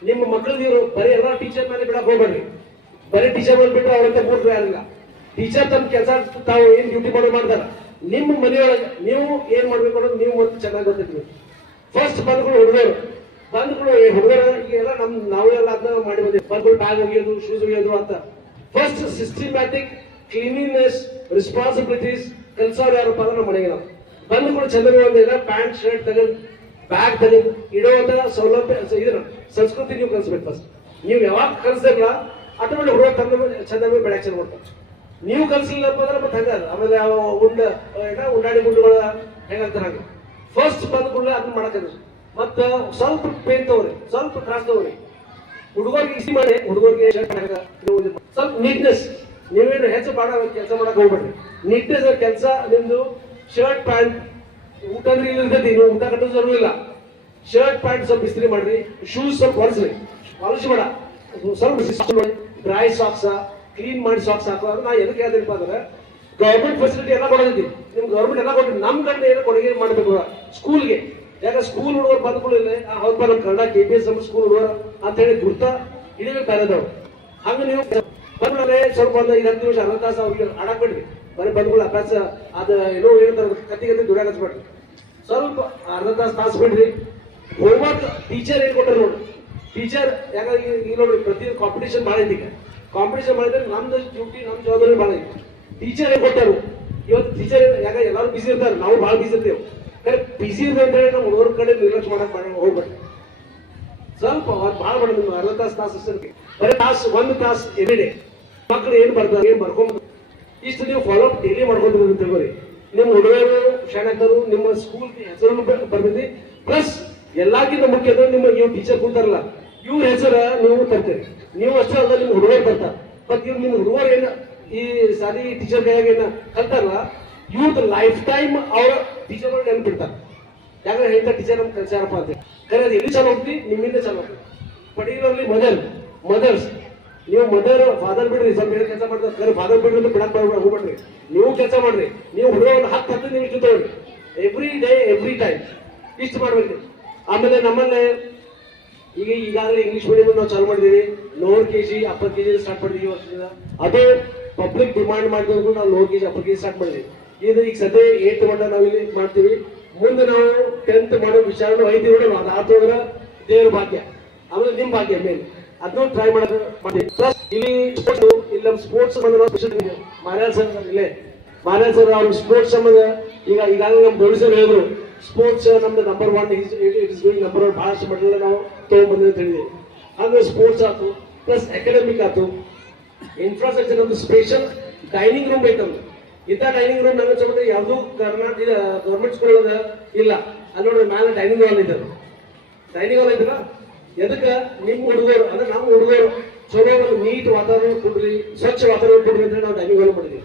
ನಿಮ್ಮ ಮಕ್ಕಳು ನೀವು ಬರೀ ಎಲ್ಲ ಟೀಚರ್ ಮೇಲೆ ಬಿಡಕ್ ಹೋಗ್ಬೇಡ್ರಿ. ಬರೀ ಟೀಚರ್ ಮೇಲೆ ಬಿಟ್ಟರೆ ಅವ್ರಂತ ಮೂರ್ತಿ ಯಾರಿಲ್ಲ. ಟೀಚರ್ ತಮ್ಮ ಕೆಲಸ ತಾವು ಏನ್ ಡ್ಯೂಟಿ ಮಾಡೋ ಮಾಡ್ತಾರ. ನಿಮ್ಮ ಮನೆಯೊಳಗೆ ನೀವು ಏನ್ ಮಾಡ್ಬೇಕು ಅನ್ನೋದು ನೀವು ಒಂದು ಚೆನ್ನಾಗಿ ಗೊತ್ತಿದ್ವಿ ಫಸ್ಟ್ ಬಂದ್ಗಳು ಹುಡುಗರು. ಬಂದ್ಗಳು ಹುಡುಗರು, ಈಗೆಲ್ಲ ನಮ್ ನಾವೆಲ್ಲ ಅದನ್ನ ಮಾಡಿ ಬಂದಿವಿ. ಬಂದ್ಗಳು ಬ್ಯಾಗ್ ಒಗೆಯೋದು ಶೂಸ್ ಒಗೆಯೋದು ಅಂತ. ಫಸ್ಟ್ ಸಿಸ್ಟಮ್ಯಾಟಿಕ್ ಕ್ಲೀನಿನೆಸ್ ರೆಸ್ಪಾನ್ಸಿಬಿಲಿಟೀಸ್ ಕೆಲಸವ್ರು ಯಾರಪ್ಪ ಅಂದ್ರೆ ನಮ್ಮ ಮನೆಗೆ ನಾವು. ಬಂದ್ಗಳು ಚಂದ್ರಗೆ ಒಂದಿಲ್ಲ ಪ್ಯಾಂಟ್ ಶರ್ಟ್ ತೆಗೆದು ಬ್ಯಾಗ್ ತೆಗೆದು ಇಡುವಂತ ಸೌಲಭ್ಯ ಇದನ್ನ ಸಂಸ್ಕೃತಿ ನೀವು ಕಲಿಸ್ಬೇಕು ಫಸ್ಟ್ ನೀವು ಯಾವಾಗ ಅದ್ರ ಆಟೋಮೆಟಿಕ್ ಹುಡುಗ ತಂದ ಚಂದ ಮೇಲೆ ಚಂದ ಮಾಡ್ತಾರೆ ನೀವು ಕಲ್ಸಿಲ್ಲಪ್ಪ ಅಂದ್ರೆ ಮತ್ತೆ ಹಂಗ. ಆಮೇಲೆ ಉಂಡ ಏನ, ಉಂಡಾಡಿ ಗುಂಡುಗಳ ಹೆಂಗಂತಾರೆ ಹಂಗೆ. ಫಸ್ಟ್ ಬಂದ ಕೂಡಲೇ ಅದನ್ನ ಮಾಡಕ್ಕೆ ಮತ್ತ ಸ್ವಲ್ಪ ಪೇನ್ ತಗೋರಿ ಸ್ವಲ್ಪ ತ್ರಾಸ ಹುಡುಗರಿಗೆ ಇಸಿ ಮಾಡಿ, ಹುಡುಗರಿಗೆ. ಸ್ವಲ್ಪ ನೀಟ್ನೆಸ್ ನೀವೇನು ಹೆಚ್ಚು ಮಾಡ ಕೆಲಸ ಮಾಡಕ್ ಹೋಗ್ಬೇಡ್ರಿ. ನಿಟ್ಟಿಸ ಕೆಲಸ, ನಿಮ್ದು ಶರ್ಟ್ ಪ್ಯಾಂಟ್ ಊಟ ಇರ್ತೈತಿ ನೀವು ಊಟ ಕಟ್ಟೋದು ಇಲ್ಲ. ಶರ್ಟ್ ಪ್ಯಾಂಟ್ ಸ್ವಲ್ಪ ಇಸ್ತ್ರಿ ಮಾಡ್ರಿ ಶೂಸ್ ಸ್ವಲ್ಪ ಹೊಲಸ್ರಿ. ಪಾಲಿಶ್ ಬೇಡ. ಸ್ವಲ್ಪ ಡ್ರೈ ಸಾಕ್ಸ ಕ್ಲೀನ್ ಮಾಡಿ ಸಾಕ್ಸ್ ಹಾಕೋ. ನಾ ಎದಕ್ಕೆ ಹೇಳ್ತೀನಪ್ಪ ಅಂದ್ರೆ ಗೌರ್ಮೆಂಟ್ ಫೆಸಿಲಿಟಿ ಎಲ್ಲ ಕೊಡೋದಿ ನಿಮ್ಗೆ ಗೌರ್ಮೆಂಟ್ ಎಲ್ಲ ಕೊಟ್ಟು ನಮ್ ಕಡೆ ಏನೋ ಕೊಡುಗೆ ಮಾಡಬೇಕು ಸ್ಕೂಲ್ಗೆ ಯಾಕಂದ್ರೆ ಸ್ಕೂಲ್ ಹುಡುಗರು ಬಂದ್ಕೊಳ್ಳಿಲ್ಲ ಹೌದಪ್ಪ ನಮ್ಮ Kannada K P S school ಹುಡುಗರು ಅಂತ ಹೇಳಿ ಗುರ್ತ ಇದೇ ಬೇರೆದವ್ರು. ಹಂಗೆ ನೀವು ಬಂದ್ಮೇಲೆ ಸ್ವಲ್ಪ ಒಂದು ಐದು ಹತ್ತು ನಿಮಿಷ ತಾಸು ಅವ್ರಿಗೆ ಆಡಕ್ ಬಿಡ್ರಿ ಬರೀ ಬಂದ್ಗಳು ಅಭ್ಯಾಸ, ಅದ ಏನೋ ಹೇಳ್ತಾರೆ ಕತ್ತಿ ಕತ್ತಿ ಹಚ್ಬೇಡ್ರಿ ಸ್ವಲ್ಪ ಅರ್ಧ ತಾಸು ತಾಸು ಬಿಡ್ರಿ ಹೋಮ್ವರ್ಕ್ ಟೀಚರ್ ಏನ್ ಕೊಟ್ಟರು ನೋಡ್ರಿ ಟೀಚರ್ ಯಾಕಂದ್ರೆ ಈಗ ನೋಡ್ರಿ ಪ್ರತಿ ಕಾಂಪಿಟೇಷನ್ ಭಾಳ ಐತಿ ಈಗ. ಕಾಂಪಿಟೇಷನ್ ಮಾಡಿದ್ರೆ ನಮ್ದು ಡ್ಯೂಟಿ ನಮ್ ಜವಾಬ್ದಾರಿ ಭಾಳ ಐತಿ. ಟೀಚರ್ ಏನ್ ಕೊಟ್ಟರು. ಇವತ್ತು ಟೀಚರ್ ಯಾಕಂದ್ರೆ ಎಲ್ಲರೂ ಬಿಸಿ ಇರ್ತಾರೆ, ನಾವು ಭಾಳ ಬಿಸಿ ಇರ್ತೇವೆ. ಕರೆ ಬಿಸಿ ಇದೆ ಅಂತ ಹೇಳಿ ನಾವು ಹುಡುಗರ ಕಡೆ ನಿರ್ಲಕ್ಷ್ಯ ಮಾಡಕ್ ಮಾಡಿ ಹೋಗ್ಬೇಡ್ರಿ ಸ್ವಲ್ಪ ಭಾಳ ಬಡ ಅರ್ಧ ತಾಸು ತಾಸು ಅಷ್ಟೇ. ಬರೀ ತಾಸು, ಒಂದು ತಾಸು ಎವ್ರಿ ಡೇ ಮಕ್ಕಳು ಏನ್ ಬರ್ತಾರೆ ಏನ್ ಬರ್ಕೊಂಡು ಇಷ್ಟು ನೀವು ಫಾಲೋ ಅಪ್ ಡೈಲಿ ಮಾಡ್ಕೊಂಡು ಹೋಗಿ ನಿಮ್ಮ ಹುಡುಗರು, ಶಾಣಕರು, ನಿಮ್ಮ ಸ್ಕೂಲ್ ಹೆಸರನ್ನು ಬರ್ತೈತಿ ಪ್ಲಸ್ ಎಲ್ಲಕ್ಕಿಂತ ಮುಖ್ಯ ನಿಮ್ಮ ಇವ್ ಟೀಚರ್ ಕೂತಾರಲ್ಲ. ಇವ್ರ ಹೆಸರ ನೀವು ತರ್ತೀರಿ. ನೀವು ಅಷ್ಟೇ ಅಲ್ಲ, ನಿಮ್ಮ ಹುಡುಗರು ಬರ್ತಾರ. ಬಟ್ ಇವ್ರು ನಿಮ್ಮ ಹುಡುಗರು ಏನ ಈ ಸಾರಿ ಟೀಚರ್ ಕೈಯಾಗ ಏನ ಕಲ್ತಾರಲ್ಲ ಇವ್ರದ್ದು ಲೈಫ್ ಟೈಮ್ ಅವ್ರ ಟೀಚರ್ಗಳು ನೆನ್ಪಿಡ್ತಾರೆ. ಯಾಕಂದ್ರೆ ಇಂಥ ಟೀಚರ್ ನಮ್ಗೆ ಕಲ್ಸಾರಪ್ಪ ಅಂತ ಕರೆ ಅದು ಎಲ್ಲಿ ಚಾಲು ಹೋಗ್ತಿ ನಿಮ್ಮಿಂದ ಚಾಲು ಹೋಗ್ತೀವಿ ಮದರ್ ಮದರ್ಸ್ ನೀವು ಮದರ್ ಫಾದರ್ ಬಿಡ್ರಿ, ಸ್ವಲ್ಪ ಏನು ಕೆಲಸ ಮಾಡ್ತಾರೆ? ಕರೆ ಫಾದರ್ ಬಿಡ್ರಿ ಅಂತ ಬಿಡಕ್ ಬರ್ಬೇಡ, ಹೋಗ್ಬೇಡ್ರಿ. ನೀವು ಕೆಲಸ ಮಾಡ್ರಿ. ನೀವು ಹುಡುಗ ಒಂದು ಹತ್ತು ಹತ್ತು ನಿಮಿಷ ತಗೊಳ್ರಿ ಎವ್ರಿ ಡೇ ಎವ್ರಿ ಟೈಮ್ ಇಷ್ಟು ಮಾಡ್ಬೇಕು. ಆಮೇಲೆ ನಮ್ಮಲ್ಲಿ ಈಗ ಈಗಾಗಲೇ ಇಂಗ್ಲಿಷ್ ಮೀಡಿಯಂ ನಾವು ಚಾಲು ಮಾಡಿದೀವಿ lower K G upper K G start ಮಾಡಿದೀವಿ ವರ್ಷದಿಂದ. ಅದೇ ಪಬ್ಲಿಕ್ ಡಿಮಾಂಡ್ ಮಾಡಿದವ್ರಿಗೂ ನಾವು lower K G upper K G start ಮಾಡಿದ್ವಿ ಇದು ಈಗ ಸದ್ಯ ಏಟ್ ಮಟ್ಟ ನಾವು ಇಲ್ಲಿ ಮಾಡ್ತೀವಿ. ಮುಂದೆ ನಾವು ಟೆಂತ್ ಮಾಡೋ ವಿಚಾರನೂ ಐದು ನೋಡೋಣ. ಅದು ಆತೋದ್ರ ದೇವ್ರ ಭಾಗ್ಯ. ಆಮೇಲೆ ನಿಮ್ಮ ಭಾಗ್ಯ ಮೇನ್ ಅದನ್ನು ಟ್ರೈ ಮಾಡೋದು ಮಾಡಿ. ಪ್ಲಸ್ ಇಲ್ಲಿ ಇಲ್ಲಿ ನಮ್ಮ ಸ್ಪೋರ್ಟ್ಸ್ ಸಂಬಂಧ ಸ್ಪೆಷಲ್ ಸರ್ ಇಲ್ಲೇ. ಮಾನ್ಯಾಲ್ ಸರ್ ಅವ್ರ ಸ್ಪೋರ್ಟ್ಸ್ ಸಂಬಂಧ ಈಗ ಈಗಾಗಲೇ ನಮ್ಮ ಪ್ರೊಡ್ಯೂಸರ್ ಸರ್ ಹೇಳಿದ್ರು ಸ್ಪೋರ್ಟ್ಸ್ ನಮ್ದು number one it is number one ಬಹಳಷ್ಟು ಮಟ್ಟದಲ್ಲಿ ನಾವು ತಗೊಂಡ್ಬಂದ್ರೆ ಅಂತ ಹೇಳಿದ್ವಿ. ಅಂದ್ರೆ ಸ್ಪೋರ್ಟ್ಸ್ ಆಯ್ತು ಪ್ಲಸ್ ಅಕಾಡೆಮಿಕ್ ಆಯ್ತು ಇನ್ಫ್ರಾಸ್ಟ್ರಕ್ಚರ್ ಒಂದು ಸ್ಪೆಷಲ್ ಡೈನಿಂಗ್ ರೂಮ್ ಬೇಕಂದ್ರೆ ಇಂಥ ಡೈನಿಂಗ್ ರೂಮ್ ನಮ್ಮ ಚಮಟ ಯಾವುದೂ ಕರ್ನಾಟಕ ಗೌರ್ಮೆಂಟ್ ಸ್ಕೂಲ್ ಇಲ್ಲ. ಅಲ್ಲಿ ನೋಡ್ರಿ, ಮ್ಯಾಲೆ ಡೈನಿಂಗ್ ಹಾಲ್ ಇದೆ ಡೈನಿಂಗ್ ಹಾಲ್ ಐತಲ್ಲ? ಎದಕ್ಕೆ ನಿಮ್ಮ ಹುಡುಗರು, ಅಂದ್ರೆ ನಮ್ಮ ಹುಡುಗರು, ಚಲೋ ಒಂದು ನೀಟ್ ವಾತಾವರಣ ಕೊಡ್ರಿ, ಸ್ವಚ್ಛ ವಾತಾವರಣ ಕೊಡ್ರಿ ಅಂತ ನಾವು ಡೈನಿಂಗ್ ಹಾಲ್ ಮಾಡಿದ್ವಿ.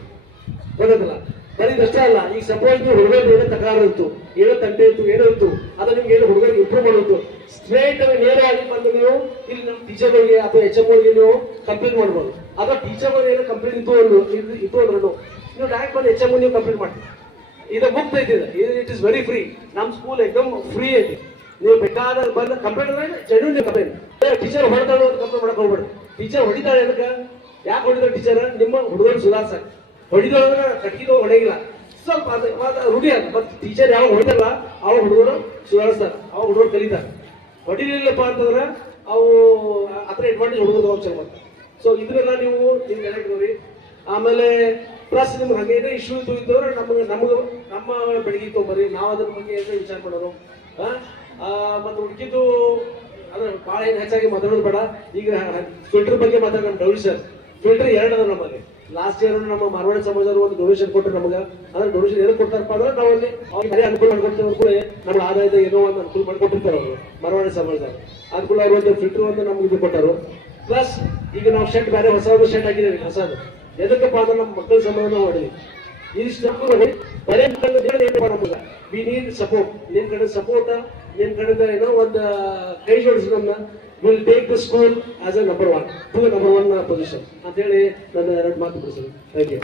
ಗೊತ್ತಲ್ಲ ಬರೀ ಅಷ್ಟೇ ಅಲ್ಲ, ಈಗ ಸಪೋಸ್ ನೀವು ಹುಡುಗರು ಏನೋ ತಕರಾರು ಇತ್ತು, ಏನೋ ತಂಟೆ ಇತ್ತು, ಏನೋ ಇತ್ತು ಅದು ನಿಮ್ಗೆ ಏನು ಹುಡುಗರಿಗೆ ಇಂಪ್ರೂವ್ ಮಾಡೋದು ಸ್ಟ್ರೇಟ್ ನೇರವಾಗಿ ಬಂದು ನೀವು ಇಲ್ಲಿ ನಮ್ಮ ಟೀಚರ್ಗಳಿಗೆ ಅಥವಾ ಎಚ್ ಎಂ ಗಳಿಗೆ ನೀವು ಕಂಪ್ಲೇಂಟ್ ಮಾಡ್ಬೋದು. ಅಥವಾ ಟೀಚರ್ಗಳಿಗೆ ಏನೋ ಕಂಪ್ಲೇಂಟ್ ಇತ್ತು ಒಂದು ಇತ್ತು ಅಂದ್ರೆ ನೀವು ಡೈರೆಕ್ಟ್ ಬಂದು ಎಚ್ ಎಂ ನೀವು ಕಂಪ್ಲೀಟ್ ಮಾಡಿ ಇದು ಮುಕ್ತ ಐತಿ ಇದು ಇಟ್ ಇಸ್ ವೆರಿ ಫ್ರೀ ನಮ್ಮ ಸ್ಕೂಲ್ ಎಕ್ದಮ್ ಫ್ರೀ ಐತಿ. ನೀವು ಬೇಕಾದ ಬಂದ ಕಂಪ್ಲೇಂಟ್ ಅಂದ್ರೆ ನೀವು ಕಂಪ್ಲೇಂಟ್ ಟೀಚರ್ ಹೊಡೆದಾಳು ಅಂತ ಕಂಪ್ಲೇಂಟ್ ಮಾಡಕ್ ಹೋಗ್ಬೇಡ. ಟೀಚರ್ ಹೊಡಿತಾಳೆ ಅದಕ್ಕೆ ಯಾಕೆ ಹೊಡಿತಾಳೆ ಟೀಚರ್ ನಿಮ್ಮ ಹುಡುಗರು ಸುಧಾರ್ಸ ಹೊಡಿದಳು ಅಂದ್ರೆ ಕಟ್ಗಿದು ಹೊಡೆಯಿಲ್ಲ. ಸ್ವಲ್ಪ ರೂಢಿ ಅದು. ಮತ್ತೆ ಟೀಚರ್ ಯಾವ ಹೊಡಿತಲ್ಲ ಅವ ಹುಡುಗರು ಸುಧಾರಿಸ್ತಾರೆ ಅವ ಹುಡುಗರು ಕಲಿತಾರೆ. ಹೊಡಿಲಿಲ್ಲಪ್ಪ ಅಂತಂದ್ರೆ ಅವು ಅದ್ರ ಅಡ್ವಾಂಟೇಜ್ ಹುಡುಗರು ತಗೊಂಡ್ ಮಾಡ್ತಾರೆ ಸೊ ಇದನ್ನೆಲ್ಲ ನೀವು ನೀವು ಹೇಳಿ ಆಮೇಲೆ ಪ್ಲಸ್ ನಿಮ್ಗೆ ಹಂಗೇನೇ ಇಶ್ಯೂ ಇದ್ದು ಇದ್ದವ್ರೆ ನಮಗೆ ನಮಗೆ ನಮ್ಮ ಬೆಳಗ್ಗೆ ತೊಗೊಂಬರಿ ನಾವು ಅದ್ರ ಬಗ್ಗೆ ಏನೇ ವಿಚಾರ ಮಾಡೋರು ಮತ್ತೆ ಹುಡುಗಿದ್ದು ಅಂದ್ರೆ ಭಾಳ ಏನು ಹೆಚ್ಚಾಗಿ ಮಾತಾಡೋದು ಬೇಡ. ಈಗ ಫಿಲ್ಟರ್ ಬಗ್ಗೆ ಮಾತಾಡೋಣ ಡೌಲಿ ಸರ್ ಫಿಲ್ಟರ್ ಎರಡು ಅದ ನಮಗೆ ಲಾಸ್ಟ್ ಇಯರ್ ನಮ್ಮ ಮಾರ್ವಾಡಿ ಸಮಾಜದವರು ಒಂದು ಡೊನೇಷನ್ ಕೊಟ್ಟರು ನಮಗೆ. ಅಂದ್ರೆ ಡೊನೇಷನ್ ಏನು ಕೊಡ್ತಾರಪ್ಪ ಅಂದ್ರೆ ನಾವು ಅಲ್ಲಿ ಅವ್ರಿಗೆ ಅನುಕೂಲ ಮಾಡ್ಕೊಡ್ತೇವೆ ಕೂಡ ನಮ್ಮ ಆದಾಯದ ಏನೋ ಒಂದು ಅನುಕೂಲ ಮಾಡ್ಕೊಟ್ಟಿರ್ತಾರೆ ಅವರು, ಮಾರ್ವಾಡಿ ಸಮಾಜದವರು. ಅನುಕೂಲ ಅವ್ರು ಒಂದು ಫಿಲ್ಟರ್ ಒಂದು ನಮ್ಗೆ ಇದು ಕೊಟ್ಟರು. ಪ್ಲಸ್ ಈಗ ನಾವು ಶೆಟ್ ಬೇರೆ ಹೊಸ ಶೆಟ್ ಆಗಿದೆ ಹೊಸದು ಎದಕ್ಕಪ್ಪ ಅಂದ್ರೆ ನಮ್ಮ ಮಕ್ಕಳ ಸಂಬಂಧ ಮಾಡಿದ್ವಿ ಇದಿಷ್ಟು ನಮ್ಗೆ ಏನು ನಮ್ಗೆ ವಿ ನೀಡ್ ಸಪೋರ್ಟ್ ನಿನ್ ಕಡೆ ಸಪೋರ್ಟ್ ನಿನ್ ಕಡೆ ಏನೋ ಒಂದು ಕೈ ಜೋಡಿಸಿ ನಮ್ಮ will take the school as a number one to number one position ಅಂತ ಹೇಳಿ ನನ್ನ ಎರಡು ಮಾತು ಬಿಡಿಸಿ ಥ್ಯಾಂಕ್ ಯು